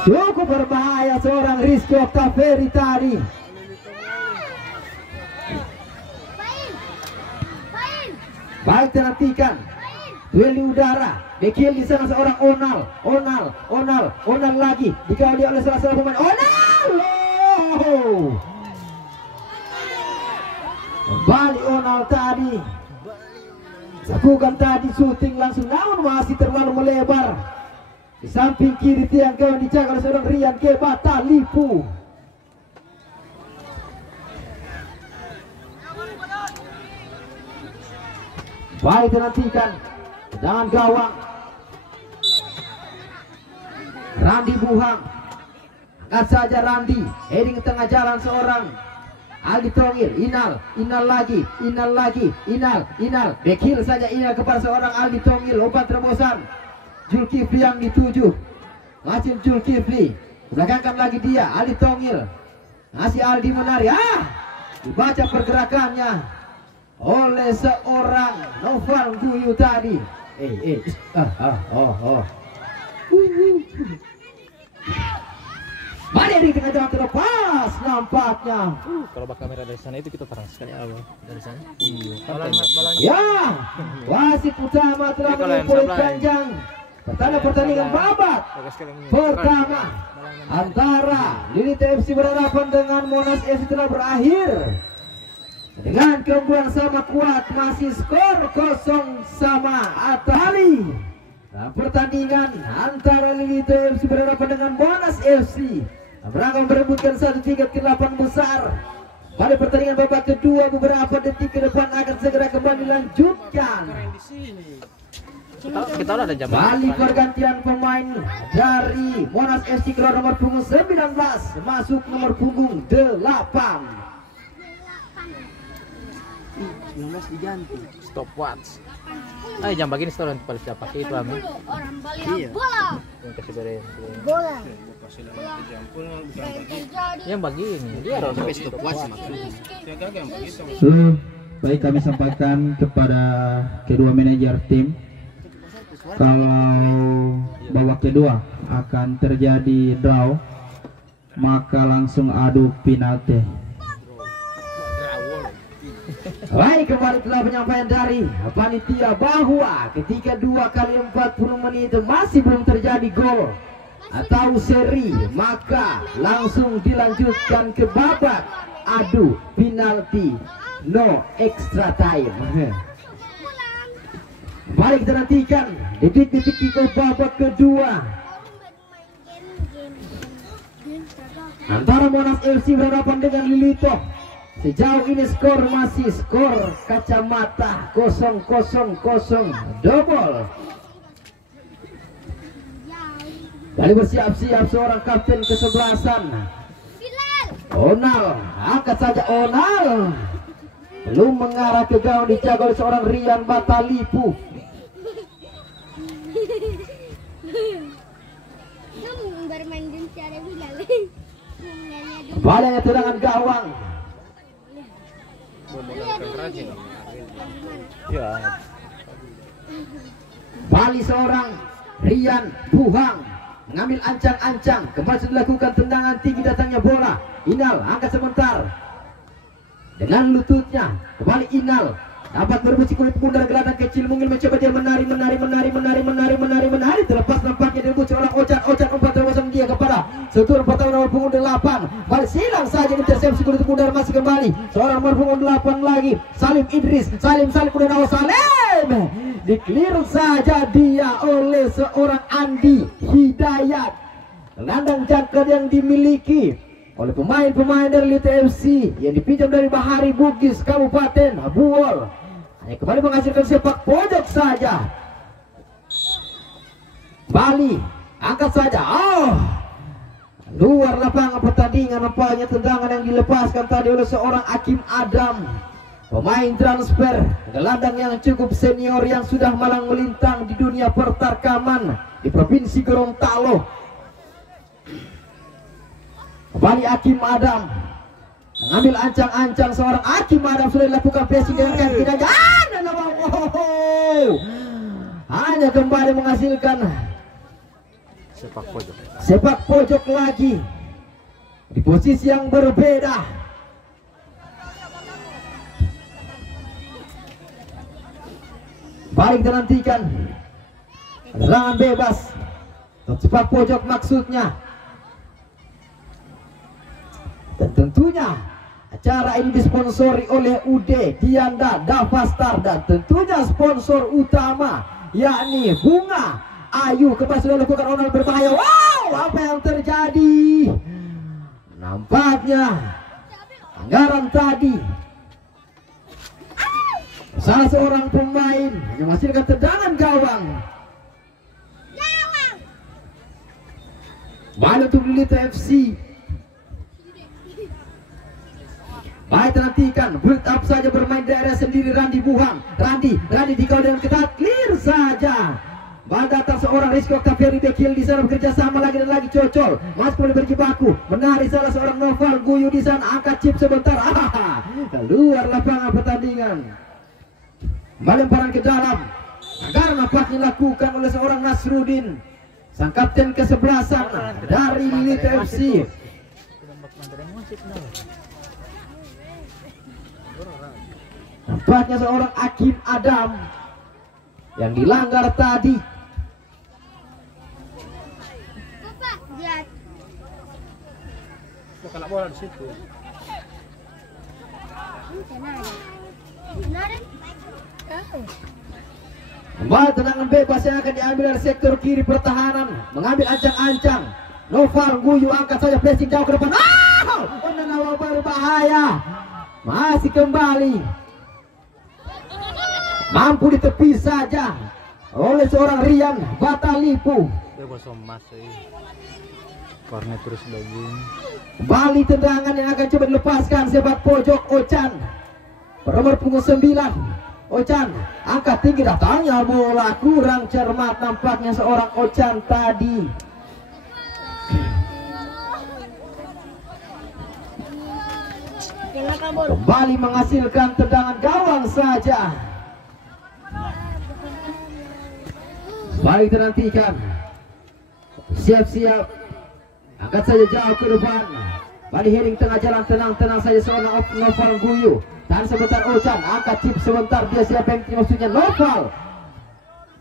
Cukup berbahaya seorang Rizky Oktaveri tadi. Baik, terhentikan duel di udara. Dekil di sana seorang Onal lagi dikawal oleh salah satu pemain. Kembali Onal tadi. Lakukan tadi syuting langsung, namun masih terlalu melebar. Di samping kiri tiang gawang dijaga oleh seorang Rian G. Batalipu. Baik dinantikan tendangan gawang Randi Buhang. Angkat saja Randi, heading ke tengah jalan seorang Aldi Tongil. Inal lagi, Inal bekil saja Inal kepada seorang Aldi Tongil. Umpan terobosan Zulkifli yang dituju, masih Zulkifli, belakangkan lagi dia Aldi Tongil, masih Aldi menari. Dibaca pergerakannya oleh seorang Noval Guyu tadi. Mari di tengah jalan terlepas nampaknya. Kalau bak kamera dari sana itu kita terang sekali awal dari sana. Iya. Ya, wasit utama telah mengumpulkan panjang pertandingan babak pertama antara Lilit FC berhadapan dengan Monas FC telah berakhir dengan keunggulan sama kuat, masih skor 0 sama Atali. Pertandingan antara Lilit FC berhadapan dengan Monas FC berangkat berebutkan 1 tiket ke 8 besar. Pada pertandingan babak kedua beberapa detik ke depan akan segera kembali dilanjutkan. Kita udah ada jam. Balik pergantian pemain dari Monas FC keluar nomor punggung 19 masuk nomor punggung 8. 19 diganti. Stopwatch. Jam begini setelah paling siapa itu Amin. Orang Bali bola. Yang kasih beri. Bola. Yang begini dia harus Sampai stopwatch maksudnya. Baik, kami sampaikan kepada kedua manajer tim kalau babak kedua akan terjadi draw, maka langsung adu penalti. Baik, kembali telah penyampaian dari panitia bahwa ketika 2 kali 40 menit masih belum terjadi gol atau seri, maka langsung dilanjutkan ke babak adu penalti, no extra time. Mari kita nantikan detik-detik kita babak kedua antara Monas FC berhadapan dengan Lilito. Sejauh ini skor masih skor kacamata 0-0 double. Kali bersiap-siap seorang kapten kesebelasan Onal, angkat saja Onal, belum mengarah ke gawang dijaga oleh seorang Rian Batalipu. Kembali tendangan gawang. Ya. Bali seorang Rian Buhang mengambil ancang-ancang, kembali sudah dilakukan tendangan tinggi datangnya bola. Inal angkat sebentar dengan lututnya, kembali Inal dapat berebut kulit pundar gelandang kecil, mungkin mencoba dia menari, terlepas nampaknya direbut seorang Ocan umpan terobosan dia kepada setur pertahanan nomor punggung 8. Balik silang saja intersepsi kulit pundar, masih kembali seorang nomor punggung 8 lagi Salim Idris, Salim kemudian Salim diklir saja dia oleh seorang Andi Hidayat. Gelandang jangkar yang dimiliki oleh pemain-pemain dari Lilit FC yang dipinjam dari Bahari Bugis Kabupaten Buol hanya kembali menghasilkan sepak pojok saja. Bali angkat saja, luar lapangan pertandingan. Nampaknya tendangan yang dilepaskan tadi oleh seorang Hakim Adam, pemain transfer gelandang yang cukup senior yang sudah malang melintang di dunia pertarkaman di Provinsi Gorontalo. Kembali Hakim Adam mengambil ancang-ancang, seorang Hakim Adam sudah dilakukan pressing dengan kaki dan hanya kembali menghasilkan sepak pojok lagi di posisi yang berbeda. Balik dinantikan serangan bebas sepak pojok maksudnya. Dan tentunya acara ini disponsori oleh UD Dianda Davastar dan tentunya sponsor utama yakni Bunga Ayu kembali sudah lakukan Ronald berbahaya. Wow, apa yang terjadi? Nampaknya anggaran tadi salah seorang pemain hanya menghasilkan tendangan gawang. Balik untuk Lilito FC. Baik, nantikan build up saja bermain di area sendiri. Randi buang, Randi dikawal dengan ketat, clear saja. Bal datang seorang Rizky Octavieri Bekil di sana bekerja sama lagi dan lagi cocol. Mas boleh berjibaku, menarik salah seorang Noval Guyu di sana, angkat chip sebentar. Keluar lapangan pertandingan. Lemparan ke dalam. Agar nampaknya dilakukan oleh seorang Nasruddin, sang kapten kesebelasan dari Lilito FC. Nampaknya seorang Hakim Adam yang dilanggar tadi. Kalau bola di situ. Kembali tendangan bebas yang akan diambil dari sektor kiri pertahanan, mengambil ancang-ancang. Noval Guyu angkat saja, pressing jauh ke depan. Penenawa berbahaya. Masih kembali. Mampu ditepis saja oleh seorang Rian Batalipu. Bebas emas Kornet terus daging. Kembali tendangan yang akan coba dilepaskan sepak pojok Ochan. Nomor punggung 9 Ochan angkat tinggi, datangnya bola kurang cermat nampaknya seorang Ochan tadi. Kembali menghasilkan tendangan gawang saja. Baik, dinantikan. Siap-siap. Angkat saja jauh ke depan. Bali heading tengah jalan, tenang-tenang saja seorang Noval Guyu. Tahan sebentar Ochan, angkat chip sebentar. Dia siapa yang maksudnya Noval.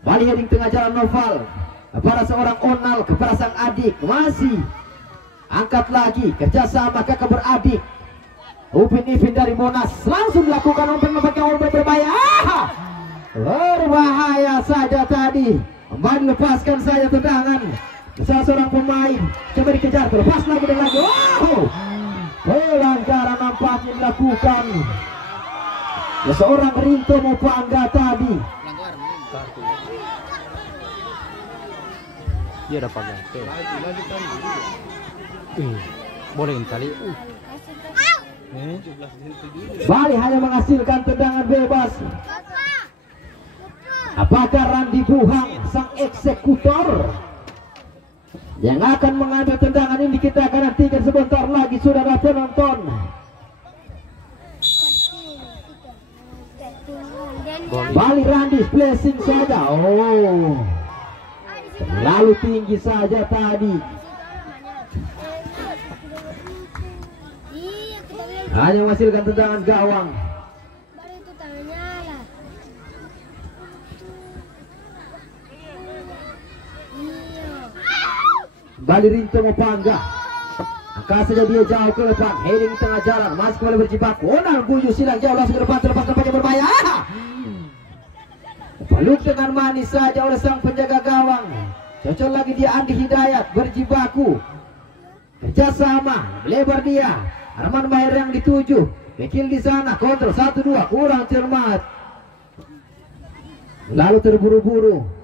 Bali heading tengah jalan Noval kepada seorang Onal, kepada sang adik. Masih angkat lagi, kerjasama kakak beradik. Upin Ipin dari Monas langsung dilakukan umpan berbahaya. Berbahaya saja tadi. Kembali lepaskan saja tendangan salah seorang pemain, coba dikejar, terlepas lagi dan lagi. Wow, pelanggaran nampaknya dilakukan seorang Rinto Mopangga tadi. Dia dapat ganti. Boleh kali. Bali hanya menghasilkan tendangan bebas. Apakah Randi Buhang sang eksekutor yang akan mengambil tendangan ini? Kita akan nantikan sebentar lagi, saudara penonton. Bali Randi blessing saja. Oh, terlalu tinggi saja tadi. Hanya menghasilkan tendangan gawang. Bali Rinto Mopangga angkat saja dia jauh ke depan, heading tengah jalan, masih kembali berjibaku. Onal Guyu silang jauh langsung ke depan, terlepas nampaknya berbahaya. Peluk dengan manis saja oleh sang penjaga gawang. Cocok lagi dia Andi Hidayat berjibaku. Kerjasama lebar dia. Arman Maher yang dituju. Bekil di sana, kontrol 1-2, kurang cermat. Lalu terburu-buru.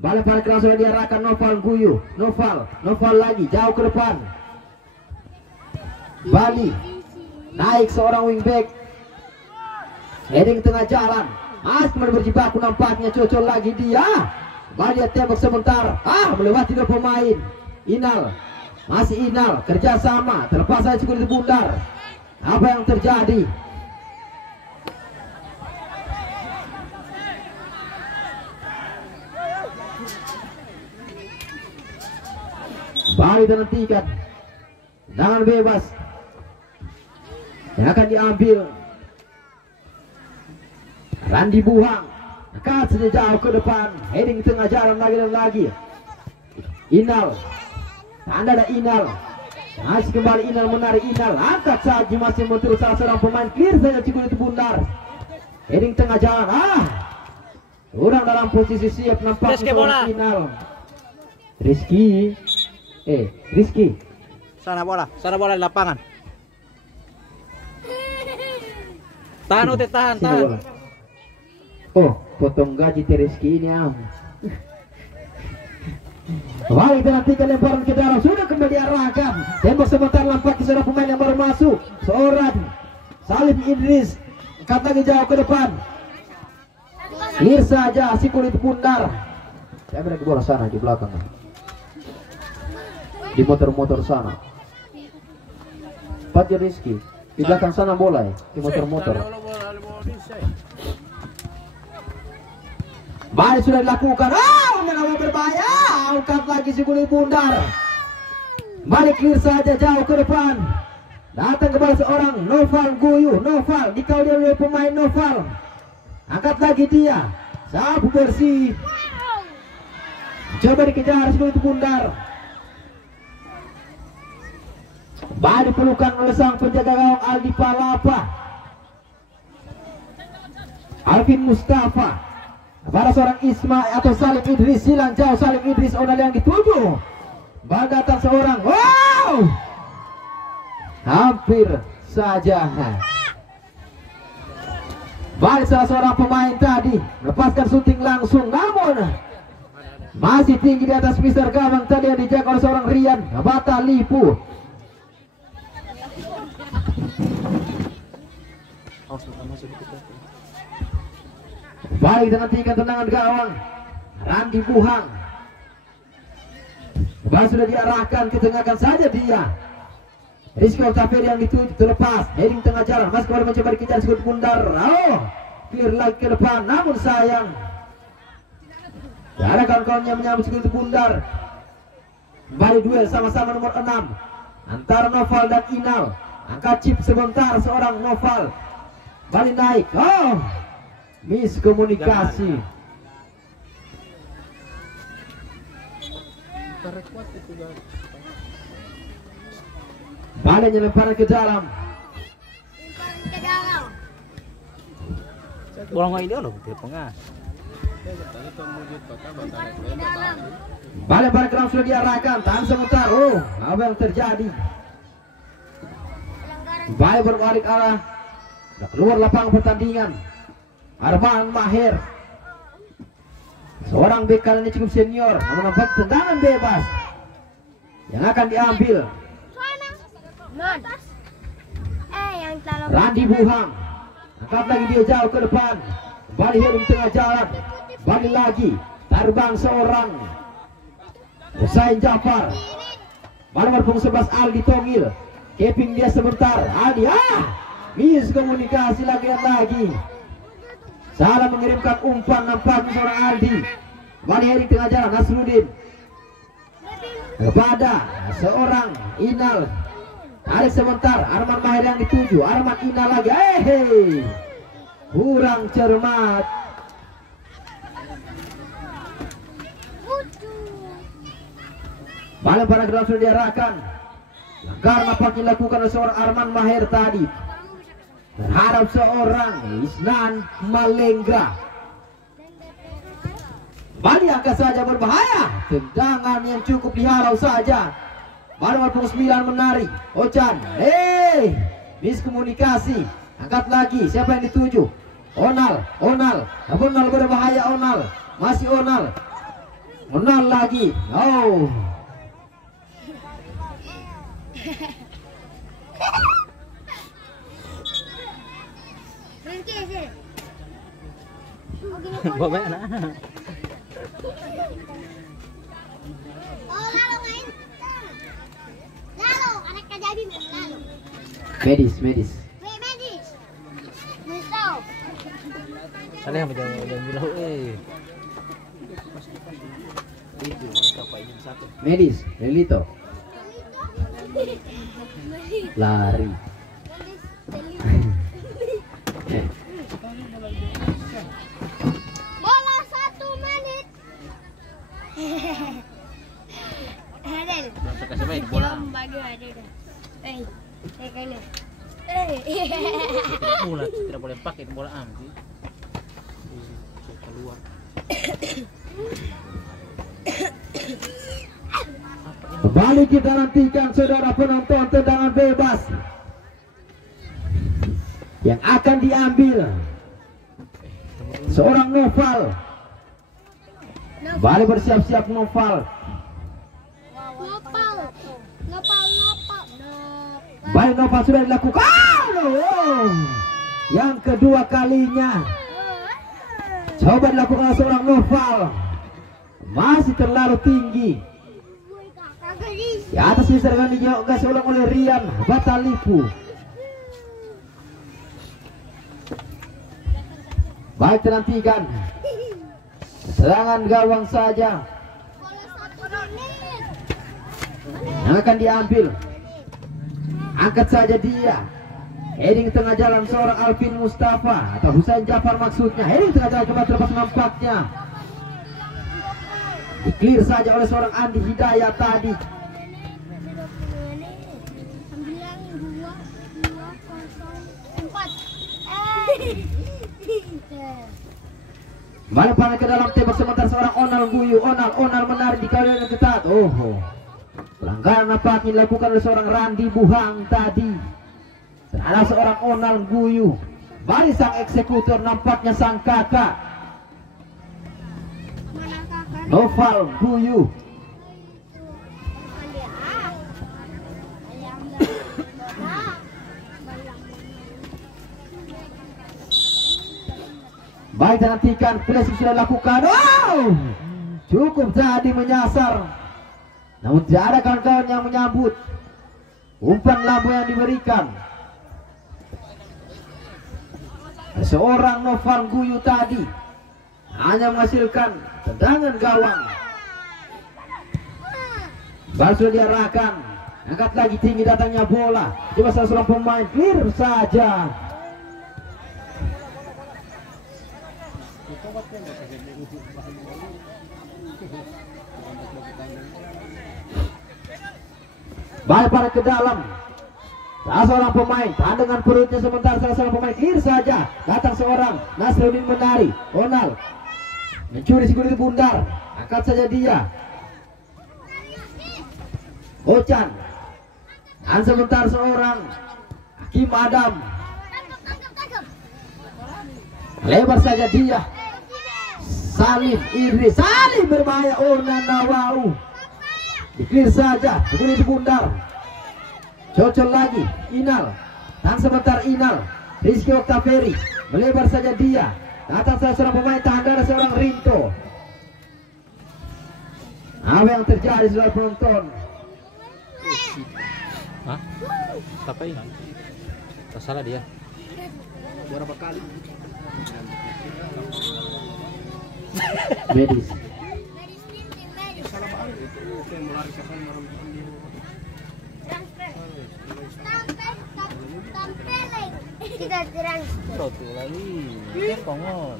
Balik pada keras sudah diarahkan Noval Guyu. Noval lagi jauh ke depan. Bali naik seorang wingback, heading tengah jalan, Mas kembali berjibaku nampaknya, cocok lagi dia. Bali dia tembak sebentar, melewati dua pemain. Inal, masih Inal, kerjasama, terlepas saja kulit bundar. Apa yang terjadi? Bali terhentikan dengan bebas yang akan diambil. Randi Buhang angkat saja jauh ke depan, heading tengah jalan lagi dan lagi. Inal, tanda ada Inal, masih kembali Inal, menarik Inal, angkat saja masih menurut salah seorang pemain, clear saja cikgu itu bundar, heading tengah jalan. Kurang dalam posisi siap nampaknya Inal. Rizky. Rizky. Sana bola di lapangan. Tahan Uti, tahan. Sini bola. Oh, potong gaji Rizky ini am. Baik, nantikan lemparan ke dalam, sudah kembali diarahkan. Tembak sebentar nampaknya sudah pemain yang baru masuk. Seorang Salim Idris, angkat lagi jauh ke depan. Clear saja si kulit pundar. Saya beri bola sana di belakang. Di motor-motor sana. Pati Rizky. Di belakang sana bola ya, di motor-motor. Baik, sudah dilakukan. Menawar berbahaya. Angkat lagi si kulit pundar. Balik clear saja jauh ke depan. Datang kepada seorang Noval Guyu. Noval dikau dia oleh pemain Noval. Angkat lagi dia. Sapu bersih. Coba dikejar si kulit pundar. Balik dipelukan oleh sang penjaga gawang Aldi Palapa. Alvin Mustafa. Pada seorang Isma atau Salim Idris, silang jauh Salim Idris, Onal yang dituju. Bagatan seorang, wow, hampir saja. Balik salah seorang pemain tadi melepaskan syuting langsung, namun masih tinggi di atas Mister gawang tadi yang dijaga oleh seorang Rian Bata Lipu. Balik dengan tingkat tendangan gawang Randi Buhang. Bola sudah diarahkan, ketengahkan saja dia. Rizky Octavia yang dituju terlepas, heading tengah jalan, masih kembali mencoba dikejar sekut pundar. Clear lagi ke depan, namun sayang. Tidak ada kawan-kawannya menyambut sekut pundar. Kembali duel sama-sama nomor 6 antara Noval dan Inal. Angkat chip sebentar seorang Noval. Balik naik. Miskomunikasi. Baliknya lemparan ke dalam. Bola nggak ideal loh, dia pengas. Balik pada ground sudah diarahkan. Tahan sebentar. Apa yang terjadi? Balik berbalik arah. Keluar lapangan pertandingan. Arman Maher, seorang bek kanan ini cukup senior, namun nampak tendangan bebas yang akan diambil. Randi Buhang, angkat lagi dia jauh ke depan, kembali heading tengah jalan, balik lagi, terbang seorang Husain Jafar, nomor punggung 11 Aldi Tongil, keeping dia sebentar, Aldi, miskomunikasi lagi. Salah mengirimkan umpan, nampaknya seorang Aldi. Kembali heading tengah jalan Nasruddin kepada seorang Inal. Tarik sebentar, Arman Maher yang dituju, Arman Inal lagi. Kurang cermat. Balik pada ground sudah diarahkan. Langgar nampaknya dilakukan oleh seorang Arman Maher tadi terhadap seorang Isnan Malenggra. Bali angka saja berbahaya. Tendangan yang cukup dihalau saja. Baru 49 menari. Ocan. Miskomunikasi. Angkat lagi. Siapa yang dituju? Onal. Onal berbahaya. Onal. Masih Onal. Onal lagi. Bapak nak. Lalu, anak kajabi lalu. Medis. Misal. Ada yang jangan bilang itu siapa ini satu. Medis, Lelito. Lari. Bola 1 menit. Adel. Kasih baik bola. Bagi Adel. Kayaknya. Bola tidak boleh pakai bola ambil. Keluar. Kembali kita nantikan saudara penonton tendangan bebas yang akan diambil seorang Noval. Kembali bersiap-siap Noval. Baik, Noval sudah dilakukan. Yang kedua kalinya coba dilakukan oleh seorang Noval. Masih terlalu tinggi. Di atas bisa dengan digas ulang oleh Rian Batalipu. Baik, nantikan serangan gawang saja yang akan diambil. Angkat saja dia. Heading tengah jalan seorang Alvin Mustafa atau Husain Jafar maksudnya. Heading tengah jalan coba terlepas nampaknya. Di-clear saja oleh seorang Andi Hidayat tadi. Kembali panah ke dalam tembak sementara seorang Onal Guyu. Onal menarik di kawanan yang ketat. Pelanggaran nampaknya dilakukan oleh seorang Randi Buhang tadi. Ada seorang Onal Guyu. Bari sang eksekutor nampaknya sang kakak Noval Guyu. Baik, nantikan pressing sudah dilakukan. Cukup tadi menyasar. Namun tidak ada kawan-kawan yang menyambut umpan lambung yang diberikan. Seorang Noval Guyu tadi hanya menghasilkan tendangan gawang. Bal sudah diarahkan. Angkat lagi tinggi datangnya bola. Coba salah seorang pemain clear saja. Balik pada ke dalam. Salah seorang pemain tahan dengan perutnya sementara salah seorang pemain clear saja. Datang seorang Nasruddin menari. Onal mencuri si kulit bundar. Angkat saja dia. Ocan. Dan sebentar seorang Hakim Adam. Lebar saja dia. Salim Idris. Salim berbahaya. Nanawau. Diklir saja. Kulit bundar. Cocol lagi. Inal. Dan sebentar Inal. Rizky Oktaveri. Melebar saja dia. Datang salah seorang pemain tahan darah seorang Rinto. Apa yang terjadi saudara penonton? Hah? Apa ini? Salah dia. Berapa kali? Medis. Kita transfer. Satu lagi. Dia kongol.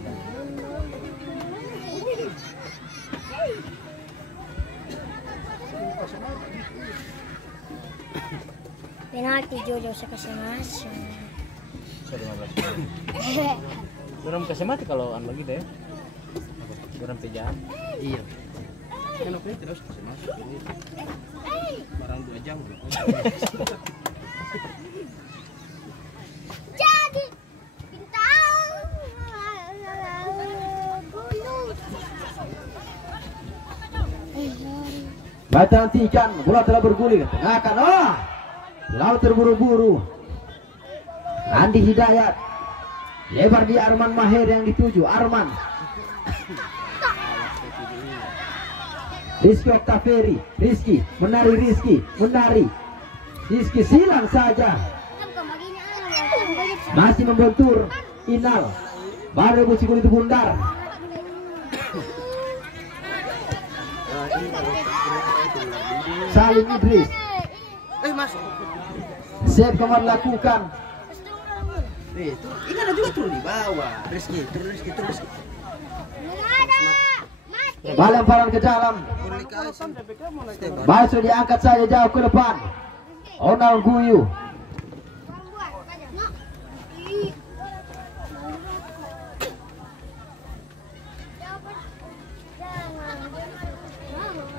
Penalti Jojo sa kasamasan. Orang kasih mati kalau an lagi deh. Orang pejahat. Iya. Kenapa terus kasih masuk ini? Barang 2 jam. Jadi bintang Baca nantikan bola telah bergulir. Akan lalu terburu-buru. Andi Hidayat. Lebar di Arman Maher yang dituju. Arman. Rizky Oktaveri. Rizky menari. Rizky silang saja. Masih membentur Inal. Baru busi kulit bundar. Salim Idris. Save kemarin lakukan. Itu ikan ada juga turun di bawah. Rizky. Bola lemparan ke dalam. Bola sudah diangkat saja jauh ke depan. Onal Guyu.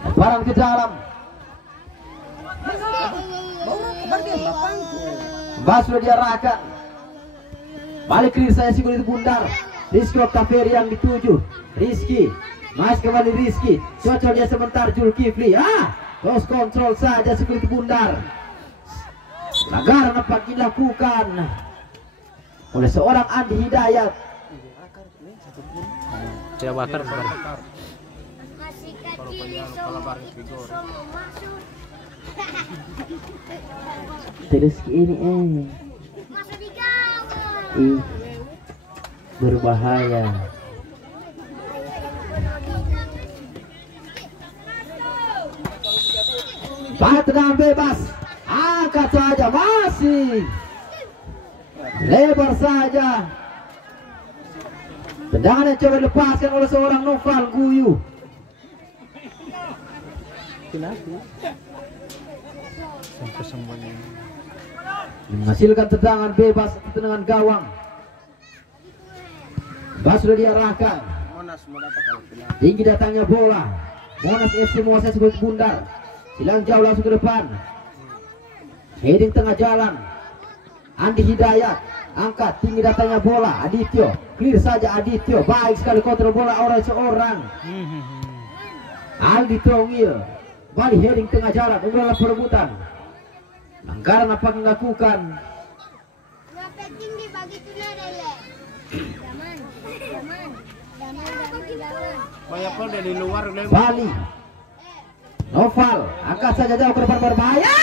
Lemparan ke dalam. Bas sudah diarahkan. Balik clear saya si kulit bundar. Rizky Octaveri yang dituju. Rizky masih kembali Rizky. Cocok dia sebentar Zulkifli. Close control saja si kulit bundar. Pelanggaran dapat dilakukan oleh seorang Andi Hidayat. Saya bakar. Masih kecil semua masuk. Terus ini Masuk di gawang. berbahaya. Tendangan bebas, angkat saja, masih lebar saja. Tendangan yang coba dilepaskan oleh seorang Noval Guyu. Menghasilkan tendangan bebas, tendangan gawang. Bas sudah diarahkan. Tinggi datangnya bola. Monas FC menguasai sebuah bundar. Silang jauh langsung ke depan. Heading tengah jalan. Andi Hidayat angkat, tinggi datangnya bola. Adityo clear saja. Adityo baik sekali kontrol bola oleh seorang Aldi Tongil. Balik heading tengah jalan. Umrah perebutan. Pelanggaran apa yang dilakukan? Berapa tinggi bagi tunarele? Zaman. Banyak pun dari luar Bali. Noval angkat saja jauh ke depan berbahaya.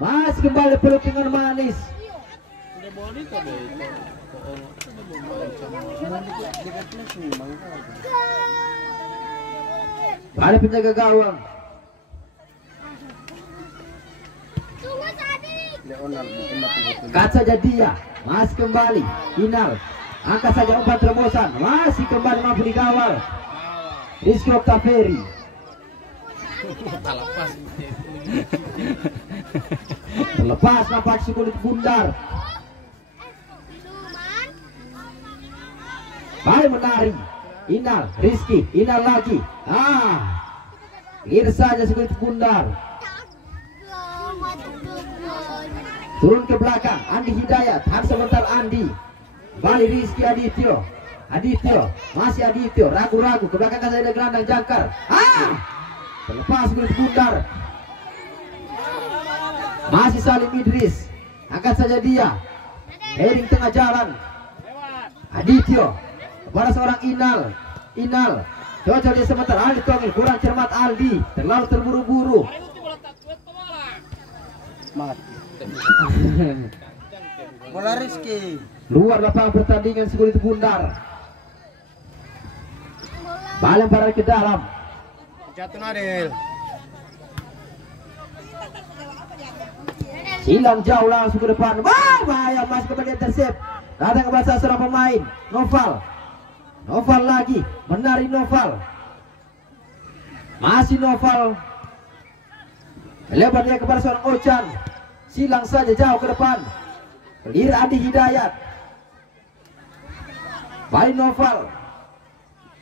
Masih kembali pelupingan manis. Bali penjaga gawang. Tunggu Sadik. Angkat saja dia. Masih kembali. Inal angkat saja umpan terobosan. Masih kembali mampu dikawal. Rizky Octaveri. Terlepas nampak si kulit bundar. Balik menari. Inal, Rizky, Inal lagi. Clear saja si kulit bundar. Turun ke belakang. Andi Hidayat. Tahan sebentar Andi. Balik Rizky Adityo. Adityo, masih Adityo, ragu-ragu ke belakang saya ada gelandang jangkar. Terlepas kulit bundar. Masih Salim Idris. Angkat saja dia. Heading tengah jalan. Adityo kepada seorang Inal. Inal cocok dia sebentar. Aldi Tongil kurang cermat. Aldi terlalu terburu-buru. Bola Rizky. Luar lapangan pertandingan si kulit bundar. Lempar ke dalam. Jatuh Nadil. Silang jauh langsung ke depan. Wah, bahaya, masih kembali intercept. Datang ke bahasa seorang pemain. Noval. Noval lagi. Menari Noval. Masih Noval. Lebar dia kepada seorang Ocan. Silang saja jauh ke depan. Clear Adi Hidayat. Baik Noval.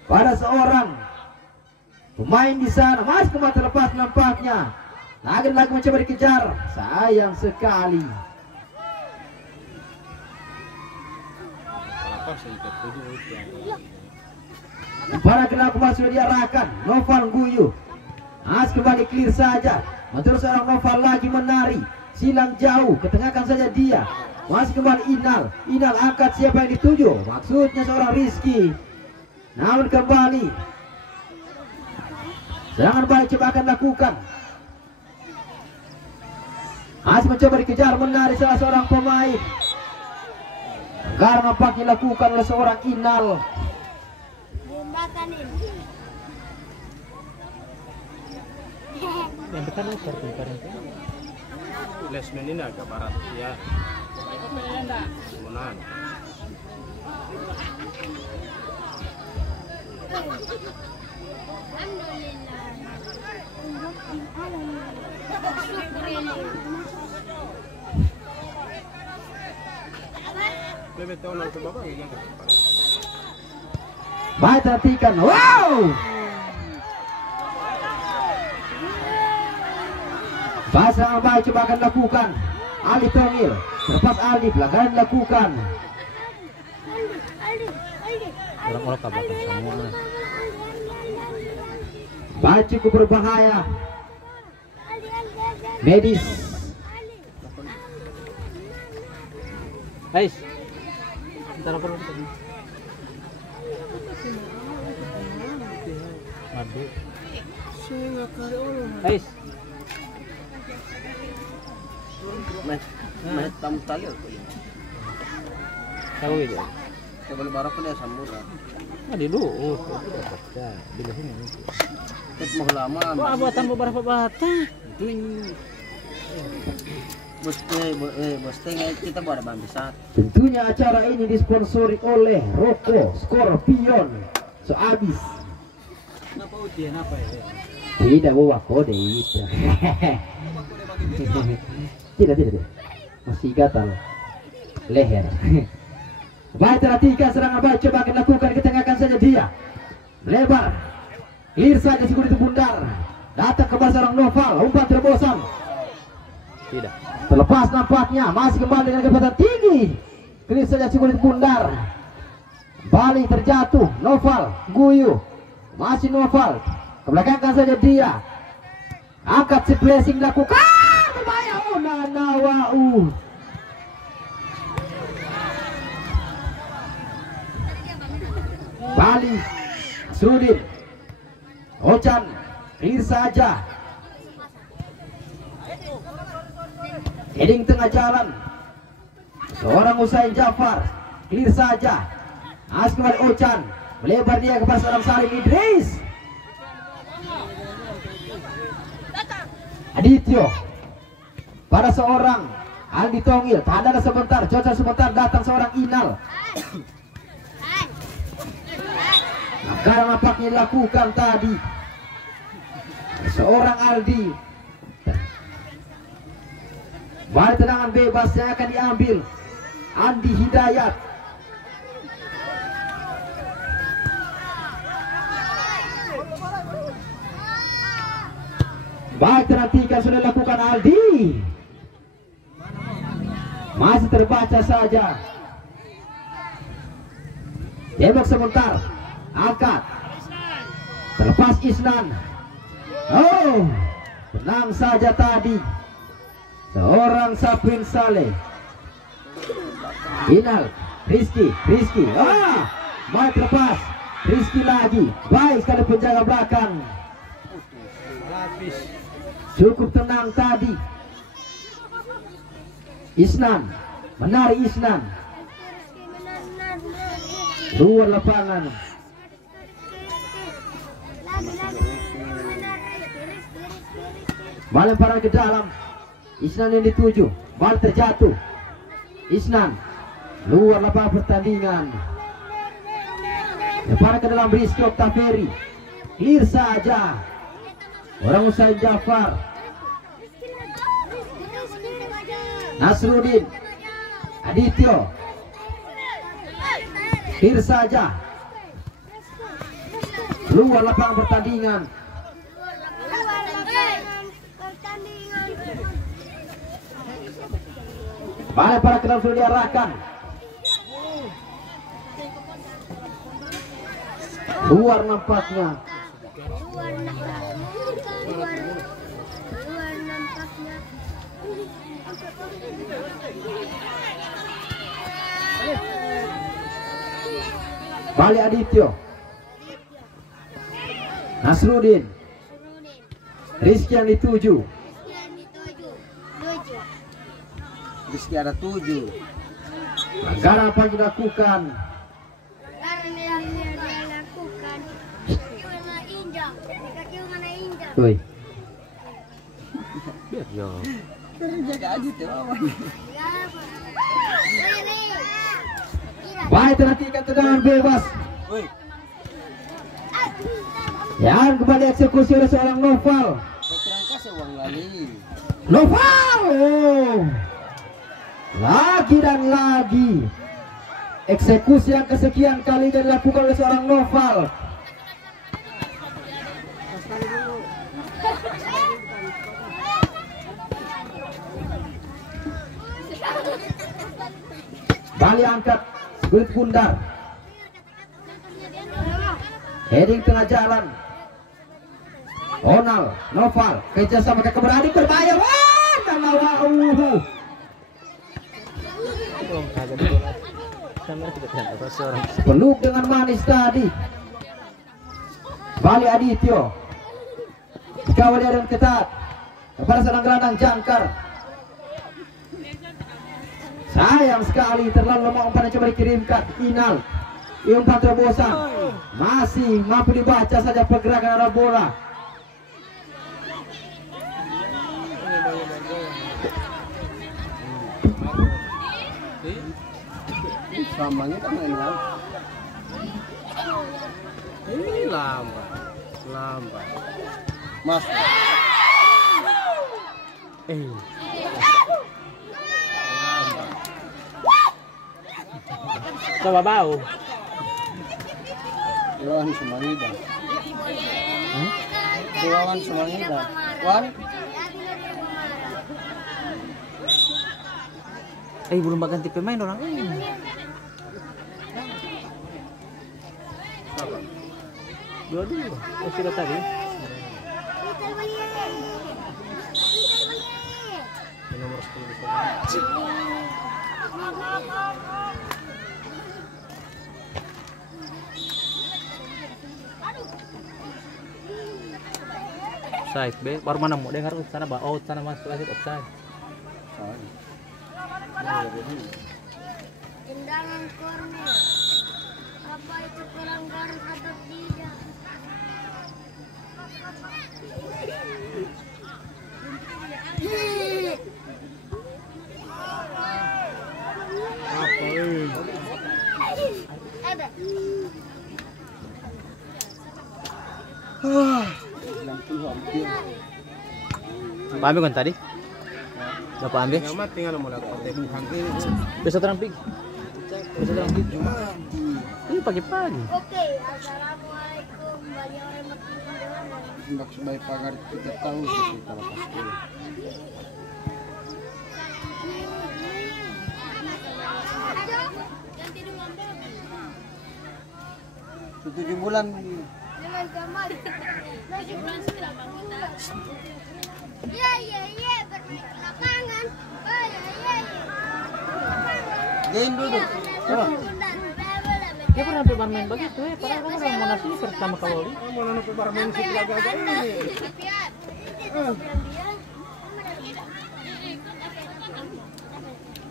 Pada seorang pemain di sana. Masih kembali terlepas nampaknya. Lagi mencoba dikejar. Sayang sekali. Para kenal kembali sudah diarahkan. Noval Guyu. Mas kembali clear saja. Terus seorang Noval lagi menari. Silang jauh. Ketengahkan saja dia. Masih kembali Inal. Inal angkat siapa yang dituju. Maksudnya seorang Rizky. Namun kembali. Jangan balik coba akan lakukan. Masih mencoba dikejar menari salah seorang pemain. Karena nampaknya dilakukan oleh seorang Inal. Yang dekat lebar Lesmen ini agak barat ya. Menahan. Baik, perhatikan. Wow. Pasang baik coba akan lakukan. Ali Tongil, terlepas Ali, pelanggaran dilakukan. Orang-orang kabar semua. Baik cukup berbahaya. Medis. Guys. Bentar apa lu? Madu. Guys. Mas tamu tali aku. Tahu itu. Sebelum baru pun dia sambut. Nah, di dulu. Ya, di sini. Terus mau lama. Wah, buatan beberapa bata. Itu ini. Bos kita buat apa bisa? Tentunya acara ini disponsori oleh Roko Scorpion. So abis. Kenapa ujian apa ya? Tidak bawa kode itu. Tidak. Masih gatal leher. Baik, perhatikan serangan baik coba akan lakukan, ketengahkan saja dia. Lebar. Clear saja Sigurd itu bundar. Datang ke seorang Noval, umpan terbosan. Tidak. Terlepas nampaknya, masih kembali dengan kecepatan tinggi. Clear saja Sigurd itu bundar. Balik terjatuh, Noval, Guyu. Masih Noval. Kebelakangkan saja dia. Angkat si blessing lakukan. Berbahaya. Oh, Nanawau. Bali, Sudin, Ocan, clear saja. Heading tengah jalan. Seorang Usain Jafar, clear saja. As kembali Ocan, melebar dia kepada seorang Salim Idris. Adityo pada seorang Aldi Tongil, tahan sebentar, coba sebentar, datang seorang Inal. Karena nampaknya dilakukan tadi seorang Aldi. Balik tendangan bebas yang akan diambil Andi Hidayat. Baik, perhatikan sudah dilakukan Aldi. Masih terbaca saja. Tembak sebentar. Angkat. Terlepas Isnan. Oh, tenang saja tadi. Seorang Sapin Saleh. Inal, Rizky. Baik, terlepas. Rizky lagi. Baik sekali penjaga belakang. Cukup tenang tadi. Isnan, menarik Isnan. Luar lapangan. Melempar ke dalam. Isnan yang dituju. Bal terjatuh. Isnan luar lapangan pertandingan. Lempar ke dalam Rizky Oktaveri. Clear saja. Orang Usain Jafar. Nasruddin. Adityo. Clear saja. Luar lapangan pertandingan. Balik para kenal sudah diarahkan. Luar nampaknya. Balik Adityo. Nasruddin. Rizky yang dituju. Rizky ada 7. Pelanggaran apa yang dilakukan? Woi. Biar yo. Baik, perhatikan tendangan bebas. Yang kembali eksekusi oleh seorang Noval. Kasih uang lagi. Noval. Oh. Lagi dan lagi. Eksekusi yang kesekian kali dilakukan oleh seorang Noval. Bali angkat, kulit bundar. Heading tengah jalan. Onal, Noval, kejar sama keberani berbahaya. Wah, wow. Penuh dengan manis tadi. Bali Adityo. Kawal dengan ketat. Kepada seorang gelandang jangkar. Sayang sekali terlalu lemah umpan yang coba dikirimkan Inal. Umpan terobosan masih mampu dibaca saja pergerakan arah bola. Samanya kan enak. Ini lambat. Mas. Coba bau. Lawan Sumangida. Lawan Sumangida. Wan. Belum ganti pemain orang. Dua-dua. Sudah tadi. Nomor 10. Offside, be. Baru mana mau dengar sana bah. Oh, sana masuk aja offside. Tendangan corner. Apa itu pelanggaran atau tidak? Apa ambil kan tadi? Bapak ambil? Nyamat tinggal mau lakukan tebuhan ini. Besok terampik. Ini pagi-pagi. Oke, assalamualaikum warahmatullahi wabarakatuh. Mbak sebagai pagar kita tahu sih kalau pasti. 7 bulan. Dengan Kamal. 7 bulan setelah bangunan. Iya, bermain ke lapangan. Oh, iya. Game dulu. Dia pernah bermain begitu ya, padahal kamu orang Monas ini pertama kali. Mau nonton bermain sih agak-agak ini.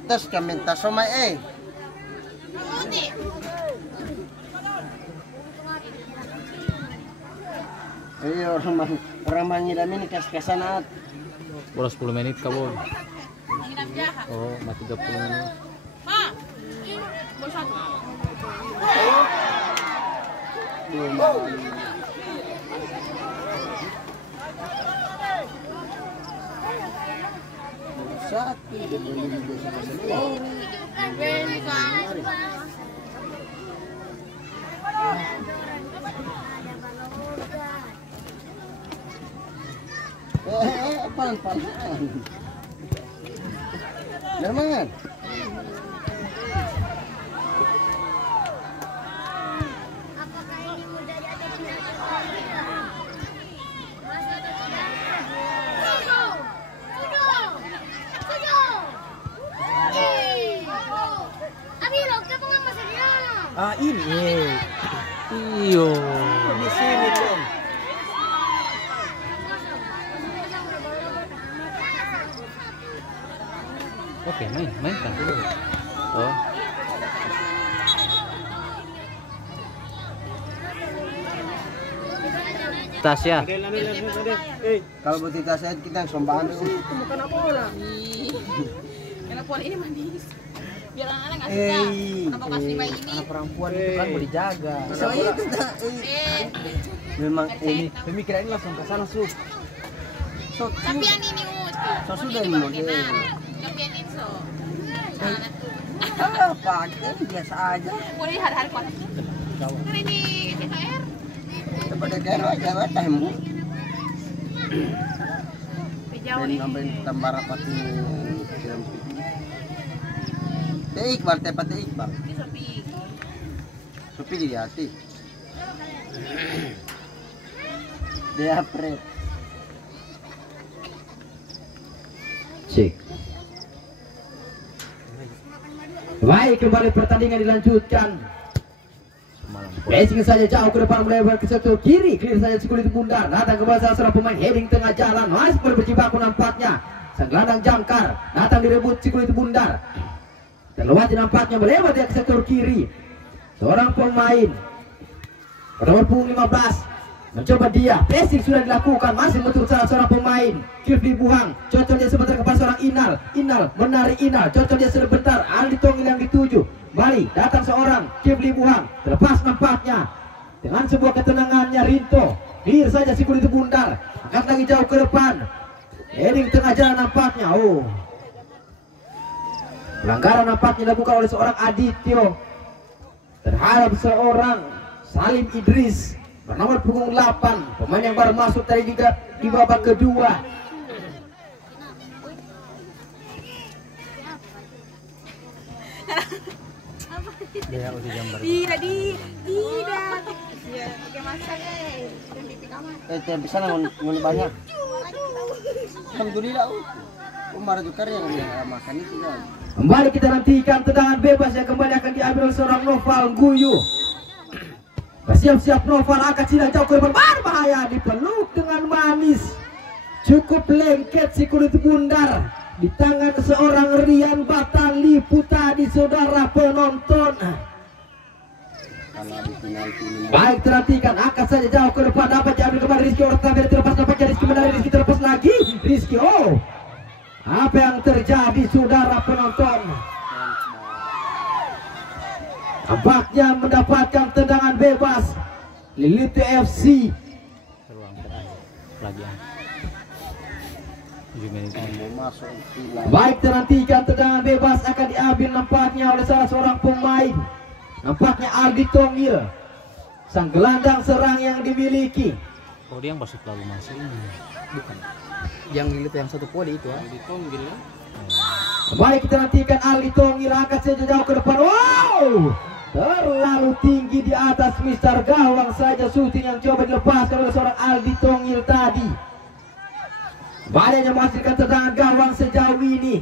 Tas kamenta somai Iya, orang mangidam ini kas-kasanat. Bola 10 menit kabur. Oh, mati 30 menit. Satu dia boleh juga pan-panan. Jerman. Apakah ini mudah atau tidak? Masa atau tidak? Setuju. Abi lo, kenapa nggak masuk dia? Ini. Iyo. Di sini dong. Oke, mainkan dulu. Oh. Tasya. Kalau buat kita saya kita yang sombangan dulu. Anak perempuan ini manis. Biar anak-anak nggak Eh, suka. Kenapa kasih bayi ini? anak perempuan itu kan mau dijaga. Eh, Memang ini pemikiran ini langsung ke sana su. So, tapi yang ini utuh. so sudah ini model. Yang ini so. Anak tuh. Apa? Kan biasa aja. Boleh hari-hari kuat. Hari ini TKR. Daripada kero aja lah temu. Jauh Dan nih. nambahin tambah rapat ini film itu. Iqbal, tepat Iqbal. Sopi di hati. Dia pret. Cek. Baik, kembali pertandingan dilanjutkan. Racing saja jauh ke depan melebar ke sektor kiri, clear saja si kulit bundar. Datang ke bawah seorang pemain heading tengah jalan, masih berjibaku nampaknya. Sang gelandang jangkar datang direbut si kulit bundar. Terlewati nampaknya melewat ke sektor kiri. Seorang pemain nomor punggung 15 mencoba dia, pressing sudah dilakukan, masih menurut salah seorang pemain. Kifli Buhang, cocok dia sebentar kepada seorang Inal menarik Inal, cocok dia sebentar. Aldi Tongil yang dituju, Bali datang seorang Kifli Buhang, terlepas nampaknya dengan sebuah ketenangannya. Rinto clear saja si kulit bundar, angkat lagi jauh ke depan, heading tengah jalan nampaknya. Pelanggaran nampaknya dilakukan oleh seorang Adityo terhadap seorang Salim Idris bernomor punggung 8, pemain yang baru masuk tadi di babak kedua. Tidak. Ya, pakai masak Yang bisa ngun banyak. Alhamdulillah. Umar Jukar yang makan itu kan. Kembali kita nantikan tendangan bebas yang kembali akan diambil oleh seorang Noval Guyu. Bersiap-siap Noval akan sidang jauh ke depan, berbahaya, dipeluk dengan manis. Cukup lengket si kulit bundar di tangan seorang Rian Batali Putadi, saudara penonton. Baik, terhatikan, angkat saja jauh ke depan, dapat diambil kembali Rizky Ortavir, terlepas nampaknya Rizky menarik, Rizky terlepas lagi, Rizky, apa yang terjadi saudara penonton? Nampaknya mendapatkan tendangan bebas Lilite FC. Baik, terhentikan, tendangan bebas akan diambil nampaknya oleh salah seorang pemain. Nampaknya Aldi Tongil, sang gelandang serang yang dimiliki. Oh, dia yang masuk lalu masuk ini. Bukan. Yang Lilite yang satu podi itu. Aldi Tongil ya. Baik, kita nantikan Aldi Tongil angkat saja jauh ke depan. Wow, terlalu tinggi di atas Mister Gawang saja syuting yang coba dilepaskan oleh seorang Aldi Tongil tadi. Badannya menghasilkan tendangan gawang sejauh ini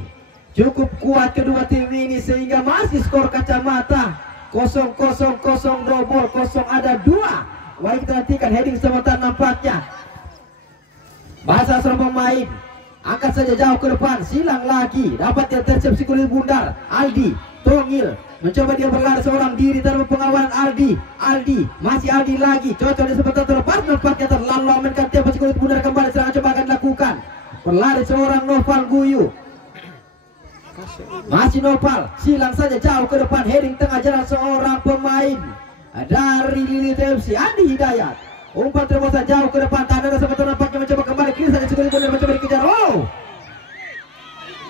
cukup kuat kedua tim ini sehingga masih skor kacamata 0-0 double 0 ada 2. Baik, kita nantikan heading sebentar nampaknya. Bahasa seorang pemain angkat saja jauh ke depan, silang lagi, dapat dia tersepsi kulit bundar. Aldi Tongil mencoba dia berlari seorang diri tanpa pengawalan Aldi masih Aldi lagi, cocok dia sebentar terlepas nampaknya terlalu amankan tempat si kulit bundar kembali. Serangan coba akan dilakukan, berlari seorang Noval Guyu, masih Noval, silang saja jauh ke depan, heading tengah jalan seorang pemain dari Lilite FC, Andi Hidayat. Umpan terbosan jauh ke depan, tak ada sebentar nampaknya mencoba kembali, kiri saja si kulit bundar mencoba dikejar.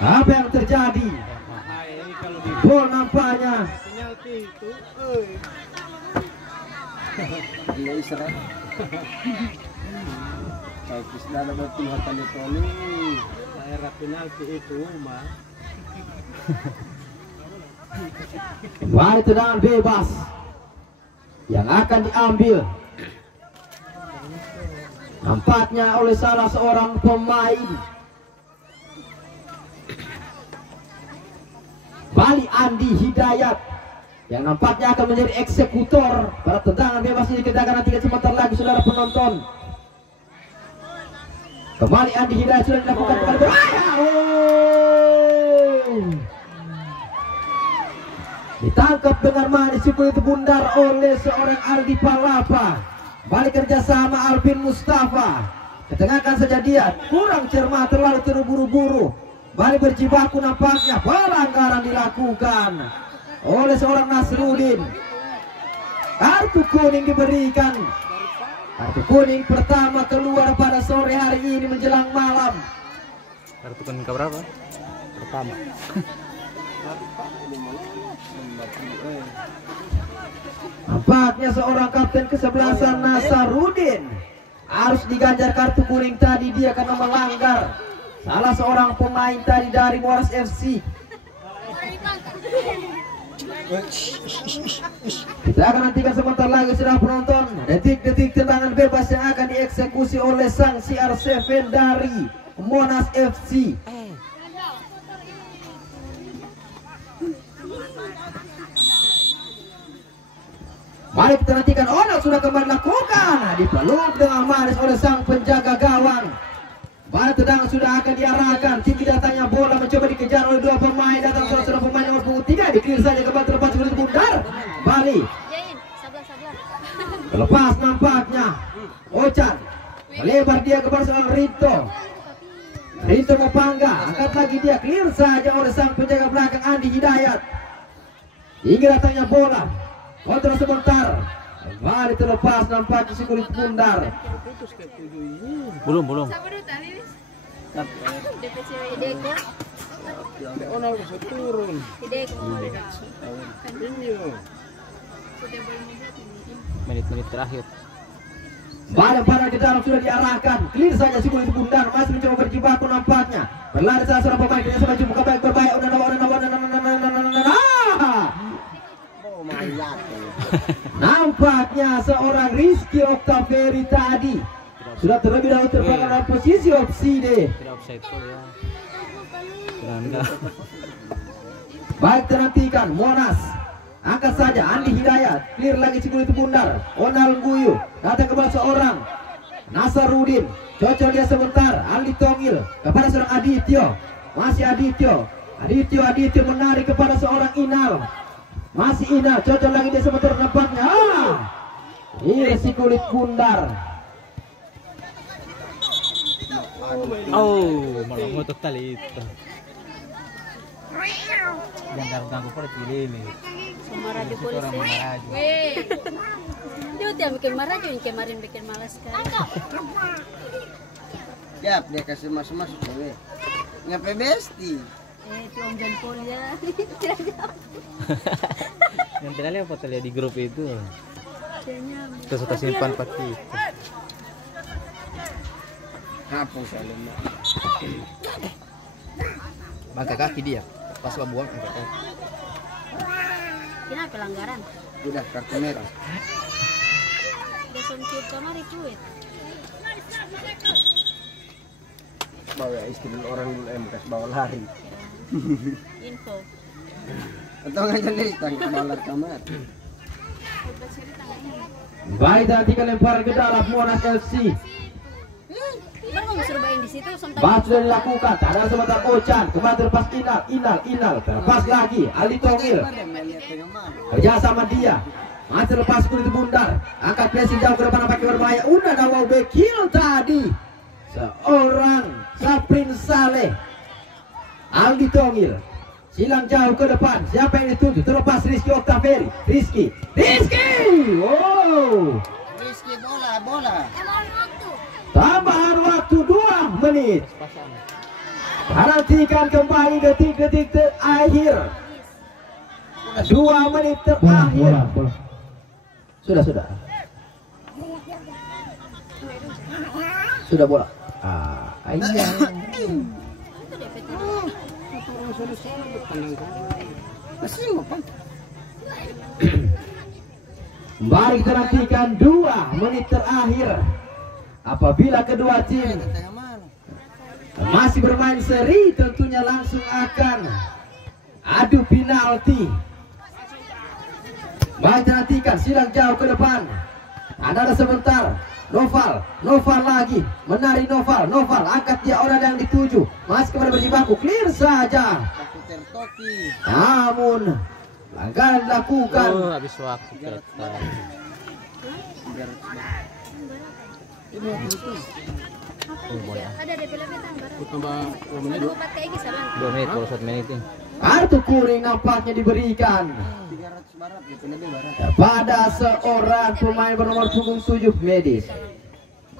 Apa yang terjadi? Gol nampaknya. Dia Israel. Tapi sudah ada betul hatan itu nih. Daerah penalti itu mah. Kembali tendangan bebas yang akan diambil nampaknya oleh salah seorang pemain Bali, Andi Hidayat, yang nampaknya akan menjadi eksekutor pada tendangan bebas ini. Kita akan nantikan sebentar lagi saudara penonton. Kembali Andi Hidayat sudah dilakukan kembali berbahaya. Ditangkap dengan manis si kulit bundar oleh seorang Aldi Palapa. Balik kerjasama Alvin Mustafa, ketengahkan saja dia, kurang cermat, terlalu terburu-buru. Balik berjibaku nampaknya, pelanggaran dilakukan oleh seorang Nasrudin. Kartu kuning diberikan, kartu kuning pertama keluar pada sore hari ini menjelang malam. Kartu kuning keberapa? Pertama. Nampaknya seorang kapten kesebelasan Nasarudin harus diganjar kartu kuning tadi, dia karena melanggar salah seorang pemain tadi dari Moras FC. Kita akan nantikan sebentar lagi sudah penonton detik-detik tendangan bebas yang akan dieksekusi oleh sang CR7 dari Monas FC. Mari kita nantikan. Onal sudah kembali lakukan, dipeluk dengan manis oleh sang penjaga gawang. Bala tendangan sudah akan diarahkan. Tinggi datangnya bola mencoba dikejar oleh dua pemain. Datang salah pemain nomor punggung 3. Diklir saja kembali terlepas sebelum bundar. Bali. Terlepas nampaknya. Ocan. Melebar dia kepada seorang Rito. Rito Mopangga. Angkat lagi dia. Clear saja oleh sang penjaga belakang Andi Hidayat. Hingga datangnya bola. Kontrol sebentar. Kembali terlepas nampaknya si kulit bundar. Belum. Onal bisa turun. Menit-menit terakhir. Barang-barang ke dalam sudah diarahkan. Clear saja si kulit bundar. Masih mencoba berjibaku nampaknya. Berlari salah seorang pemain. Dia semacam buka baik berbahaya. Nampaknya seorang Rizky Oktaveri tadi sudah terlebih dahulu terpanggang dalam posisi opsi deh. Tidak offside kok ya. Enggak. Baik, terhentikan. Monas angkat saja. Andi Hidayat. Clear lagi si kulit bundar. Onal Guyu datang kepada seorang Nasarudin. Cocok dia sebentar. Aldi Tongil kepada seorang Adityo. Masih Adityo menarik kepada seorang Inal. Masih Inal, cocok lagi dia sebentar nampaknya. Ini si kulit bundar. Oh, malah ngotot tali itu. Jangan ganggu pada pilih nih. Marah di polisi. Orang marah. Dia udah bikin marah juga kemarin bikin malas kan. Ya, dia kasih masuk cewek. Ngapain besti? Itu Om John Paul ya. Tidak jawab. Yang terakhir apa tadi di grup itu? Kayaknya. Terus kita simpan pasti. Hapus salim. Bangkai kaki dia. Pas lo buang angkat kaki. Kena pelanggaran. Udah kartu merah. Dia songkir kamarikuit. Bawa istri orang MKS bawa lari. Info. Atau ngajak nih tangkap balar kamar. Baik, nantikan lempar ke dalam Monas FC. Baru mau suruh main di situ sampai. Bahas sudah dilakukan. Ada sebentar Ocan. Kembali terlepas Inal. Terlepas lagi Ali Tongil. Kerja sama dia. Masih lepas kulit bundar. Angkat pressing jauh ke depan pakai berbahaya. Udah nawau bekil tadi. Seorang Saprin Saleh. Aldi Tongil silang jauh ke depan. Siapa yang dituju? Terlepas Rizky Oktaveri. Rizky. Wow. Rizky bola. Tambahan waktu 2 menit. Perhatikan kembali detik-detik terakhir. 2 menit terakhir. Sudah. Sudah bola. Iya. Mari kita nantikan 2 menit terakhir. Apabila kedua tim masih bermain seri, tentunya langsung akan adu penalti. Baik, nantikan silang jauh ke depan. Ada sebentar. Noval lagi menarik Noval angkat dia orang yang dituju. Masih kepada berjibaku. Clear saja. Namun pelanggaran dilakukan. Oh, habis waktu kereta. Ada DP-DP tambah. Tambah 2 menit. 2 menit kalau 1 menit ini. Kartu kuning nampaknya diberikan 300 barat gitu lebih barat. pada seorang pemain bernomor punggung 7 medis.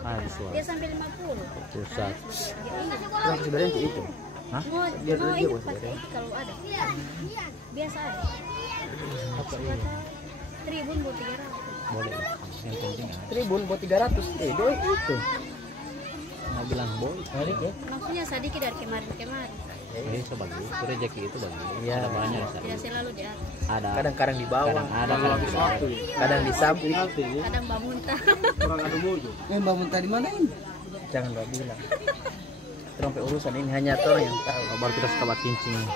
Habis waktu. Dia sampai 50. Pusat. Yang sebenarnya itu. Hah? Mau ini pakai kalau ada. Biasa ada. Apa ini? Tribun buat 300. Boleh. Yang penting ada. Tribun buat 300. Doi itu. Nggak bilang boleh. Balik ya. Maksudnya sedikit dari kemarin. Itu bagi, itu rezeki itu bagi. Iya. Ada banyak di sana. Ya selalu di atas. Ada. Kadang-kadang di bawah, Kadang ada, kadang di bawah. kadang di samping. Kadang Mbak Muntah. Kurang ada mojo. Mbak Muntah di mana ini? Jangan lo bilang. Sampai urusan ini hanya Tor yang tahu. Baru kita suka kincing.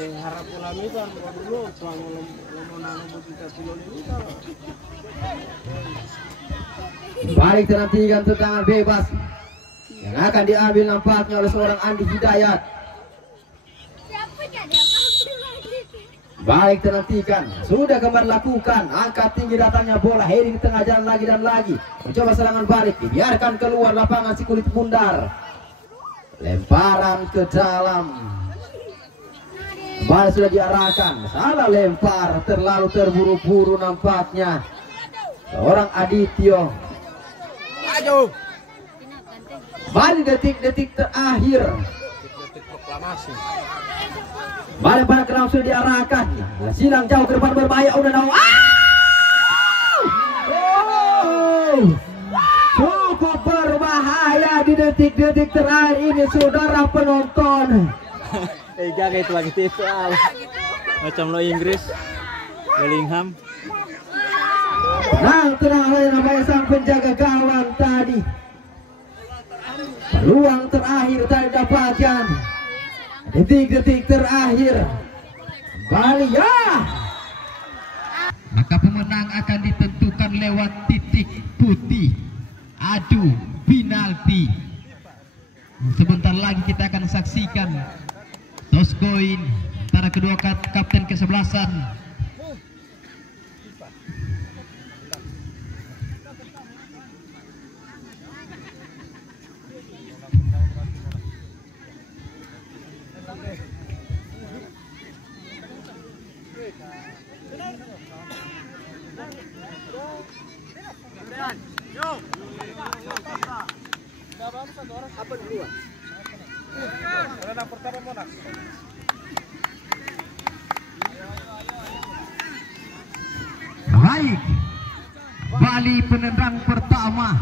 Harap ulam itu kan dulu tuang lomon kita tilon ini kan. Balik tenantikan tendangan bebas yang akan diambil nampaknya oleh seorang Andi Hidayat. Siapa jadi apa lagi? Balik tenantikan, sudah kembali lakukan, angkat tinggi datangnya bola, heading di tengah jalan lagi dan lagi, mencoba serangan balik, dibiarkan keluar lapangan si kulit bundar, lemparan ke dalam, bola sudah diarahkan, salah lempar, terlalu terburu-buru nampaknya seorang Adityo. Ayo. Balik detik-detik terakhir. Detik proklamasi. Balik pada keram sudah diarahkan. Silang jauh ke depan berbahaya. Udah tahu. Cukup berbahaya di detik-detik terakhir ini, saudara penonton. Jaga itu lagi itu. Macam lo Inggris, Bellingham. Nah, tenang oleh namanya sang penjaga gawang tadi. Peluang terakhir tadi dapatkan. Detik-detik terakhir. Kembali ya. Maka pemenang akan ditentukan lewat titik putih. Adu penalti. Sebentar lagi kita akan saksikan toss coin antara kedua kapten kesebelasan. Baik, Bali penendang pertama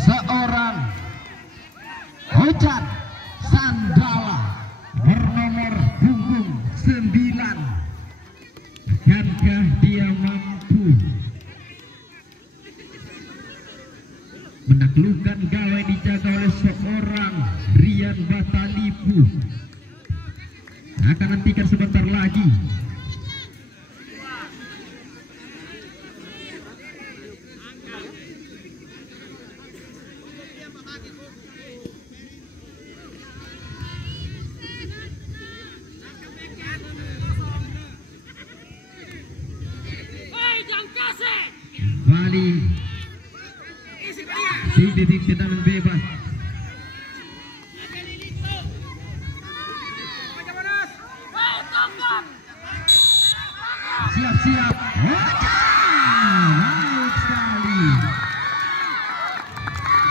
seorang Ojan Sandala bernomor punggung 9. Akankah dia mampu menaklukkan gawai dijaga oleh seorang Rian Batalipu? Akan nantikan sebentar lagi. Bali detik tendangan bebas. Siap-siap. Baik sekali.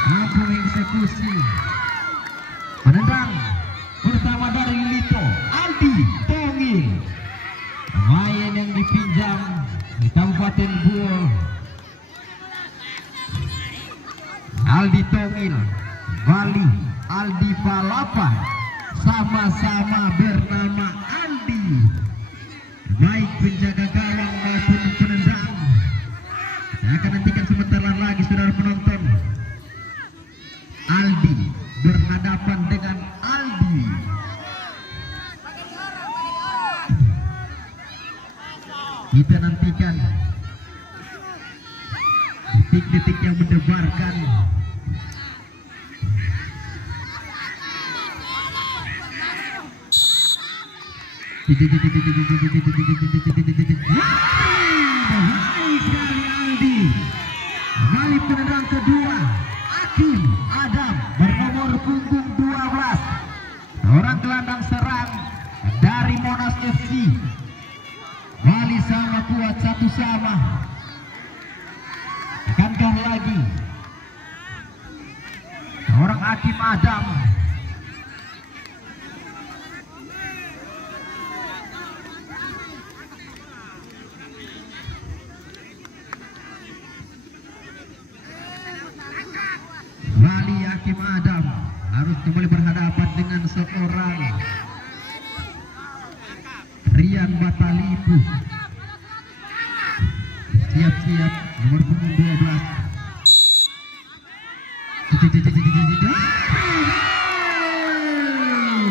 Mampu eksekusi. Penendang pertama dari Lito, Aldi Tongil. Pemain yang dipinjam di Kabupaten Buol. Aldi Tongil, Bali, Aldi Palapa, sama-sama bernama Aldi. Baik penjaga gawang maupun penendang. Saya akan nantikan sebentar lagi, saudara penonton. Aldi berhadapan dengan Aldi. Kita nantikan detik-detik yang mendebarkan. Baik sekali Aldi. Kembali penendang kedua, Akim Adam bernomor punggung 12. Seorang gelandang serang dari Monas FC. Bali sama kuat, satu sama. Akankah lagi seorang Akim Adam? Bali Hakim berhadapan dengan seorang Rian Batalibu. Siap-siap nomor punggung 12.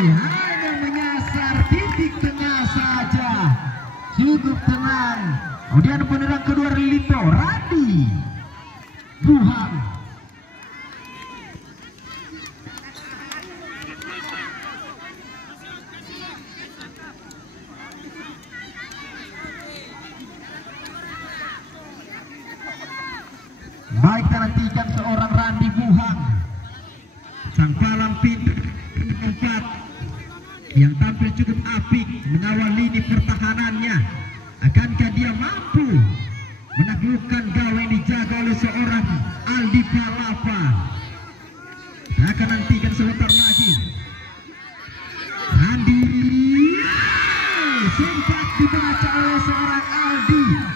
Hanya menyasar titik tengah saja, cukup tenang. Kemudian penyerang kedua Lito Randi Buhang. Baik, kita nantikan seorang Randi Buhang, sang palang pintu 4 yang tampil cukup apik mengawal lini pertahanannya. Akankah dia mampu menaklukkan gawang yang dijaga oleh seorang Aldi Palapa? Kita akan nantikan sebentar lagi. Randi sempat dibaca oleh seorang Aldi.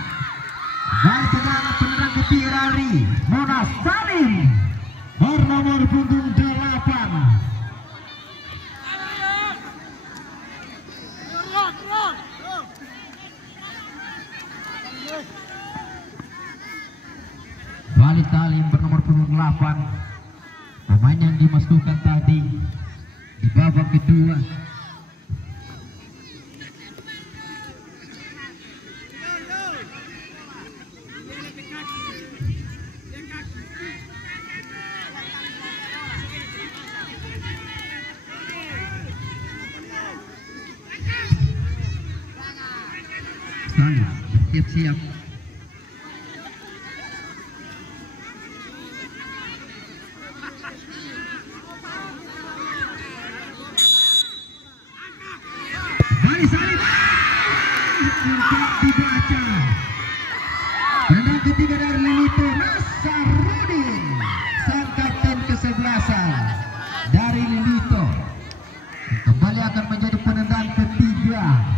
Baik, tendangan penyerang ketiga dari Monas Salim bernomor punggung 8. Walid Salim bernomor punggung 8, pemain yang dimasukkan tadi di babak kedua. Salim siap-siap. Balik Salim untuk dibaca. Tendangan ketiga dari Lilito Nasarudin, sang kapten kesebelasan dari Lilito. Kembali akan menjadi penendang ketiga.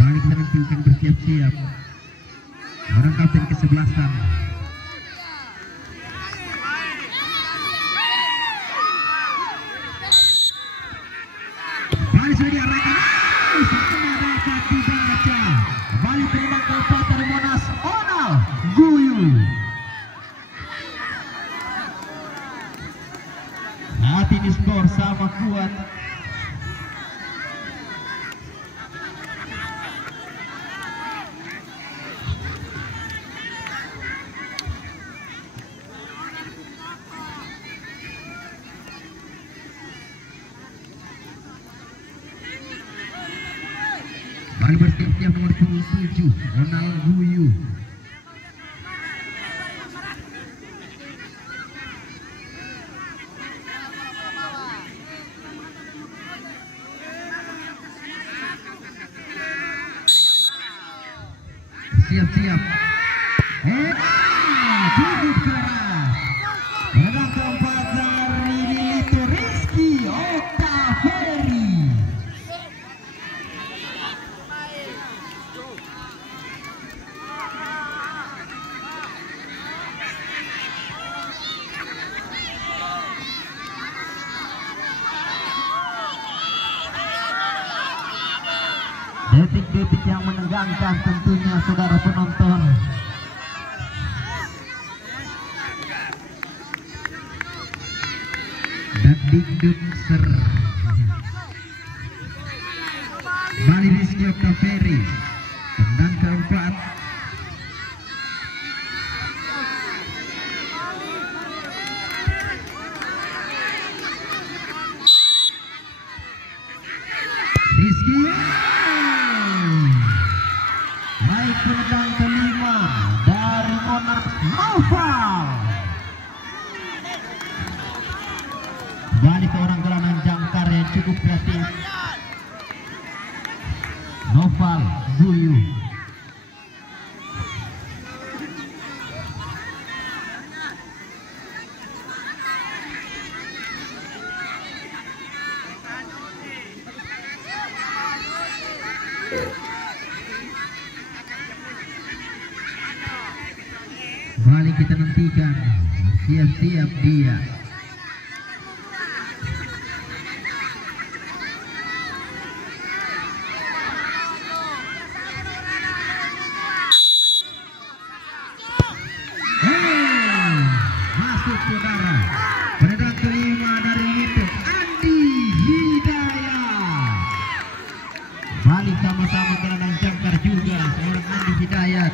Balik menampilkan bersiap-siap orang kapten kesebelasan. Balik sudah diarahkan, dapat dibaca. Balik penyerang keempat dari Monas, Onal Guyu. Saat ini skor sama kuat. Balik bersiap-siap nomor 27 Ronald Guyu. Siap-siap. Cukup keras. Menang keempat dari Lilito Rizky Oktaveri. Detik-detik yang menegangkan tentunya saudara penonton. Dakdikduk ser. Bali Rizky Oktaveri, tendang keempat. Rizky. Baik, penendang kelima dari Monarch Noval. Balik ke orang gelandang Jangkar yang cukup kreatif. Noval Buyu. Kembali kita nantikan, siap-siap dia. Masuk saudara. Penendang kelima dari Lito, Andi Hidayat. Balik sama-sama tendangan jangkar juga seorang Andi Hidayat.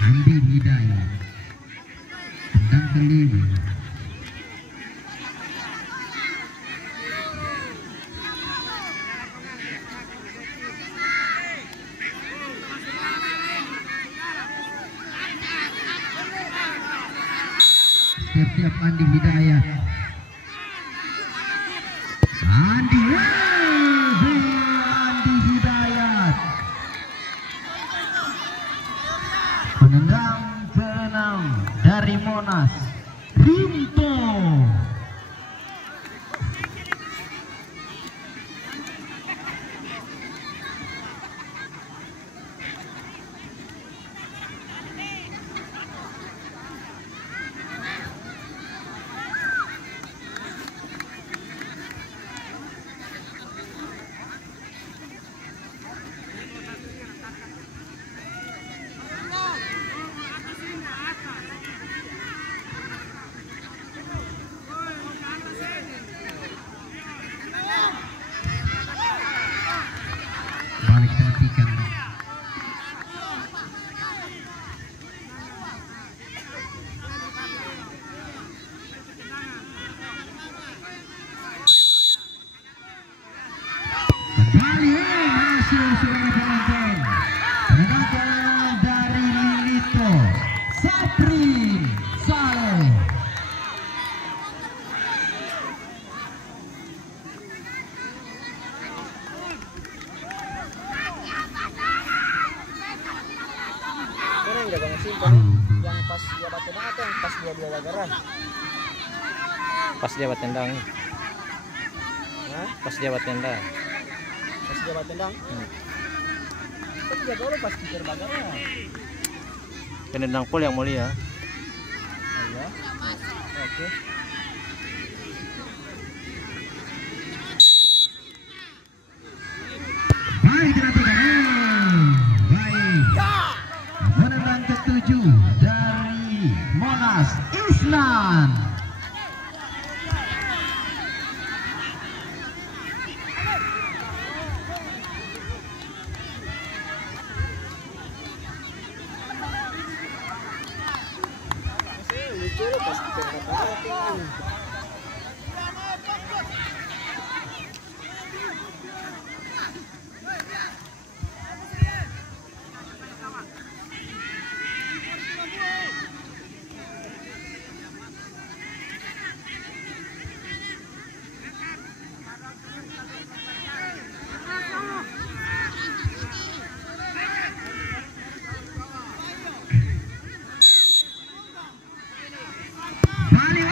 Andi Hidayat, tendang kelima. Siap-siap Andi Hidayat. Andi Hidayat. Penendang ke-6 dari Monas, Rinto. Balik perhatikan. Kembali masuk saudara penonton. Tendangan dari Lilito, Saprin Saleh. Ini yang jaga musim tadi, yang pas dia batendang atau yang pas dia wagaran? Pas dia batendang. Hah? Pas dia batendang. Pas dia batendang? Tapi jaga lu pas pikir wagaran. Penendang pol yang mulia. Oh iya? Oke. Baik dilakukan. Baik. Penendang ke-7 dari Monas, Isnan. Lucu lu pas pikir wagaran. Balik.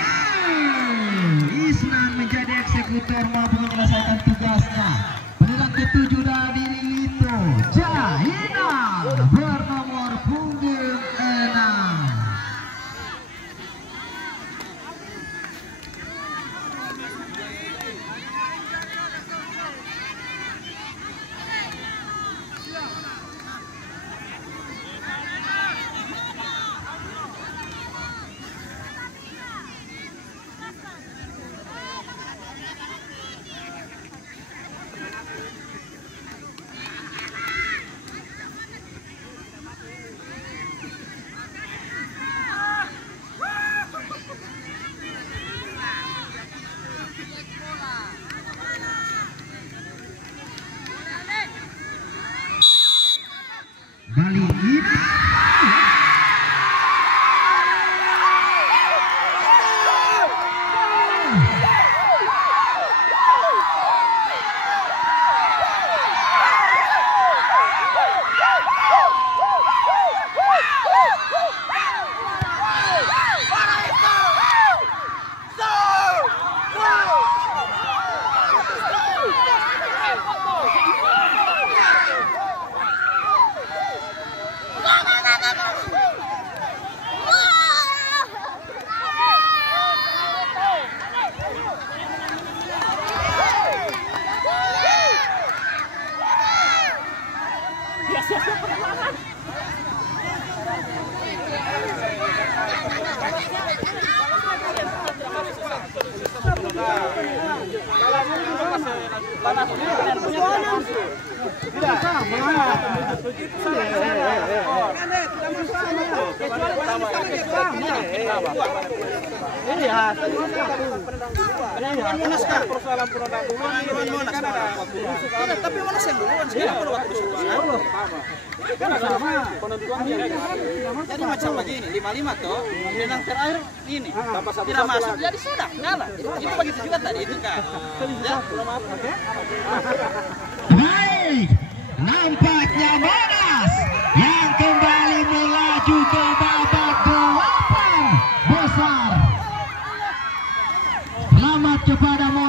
Isnan menjadi eksekutor mampu menyelesaikan tugasnya. Penendang ke-7 dari Lilito, Jahina bernomor punggung 6. kembali Ida. Tapi mana yang duluan sekarang pada waktu jadi macam begini 55 toh menang terakhir ini tidak masuk jadi sudah kalah itu begitu juga tadi itu kan ya Baik, nampaknya Monas yang kembali melaju ke babak 8 besar. Selamat kepada Monas.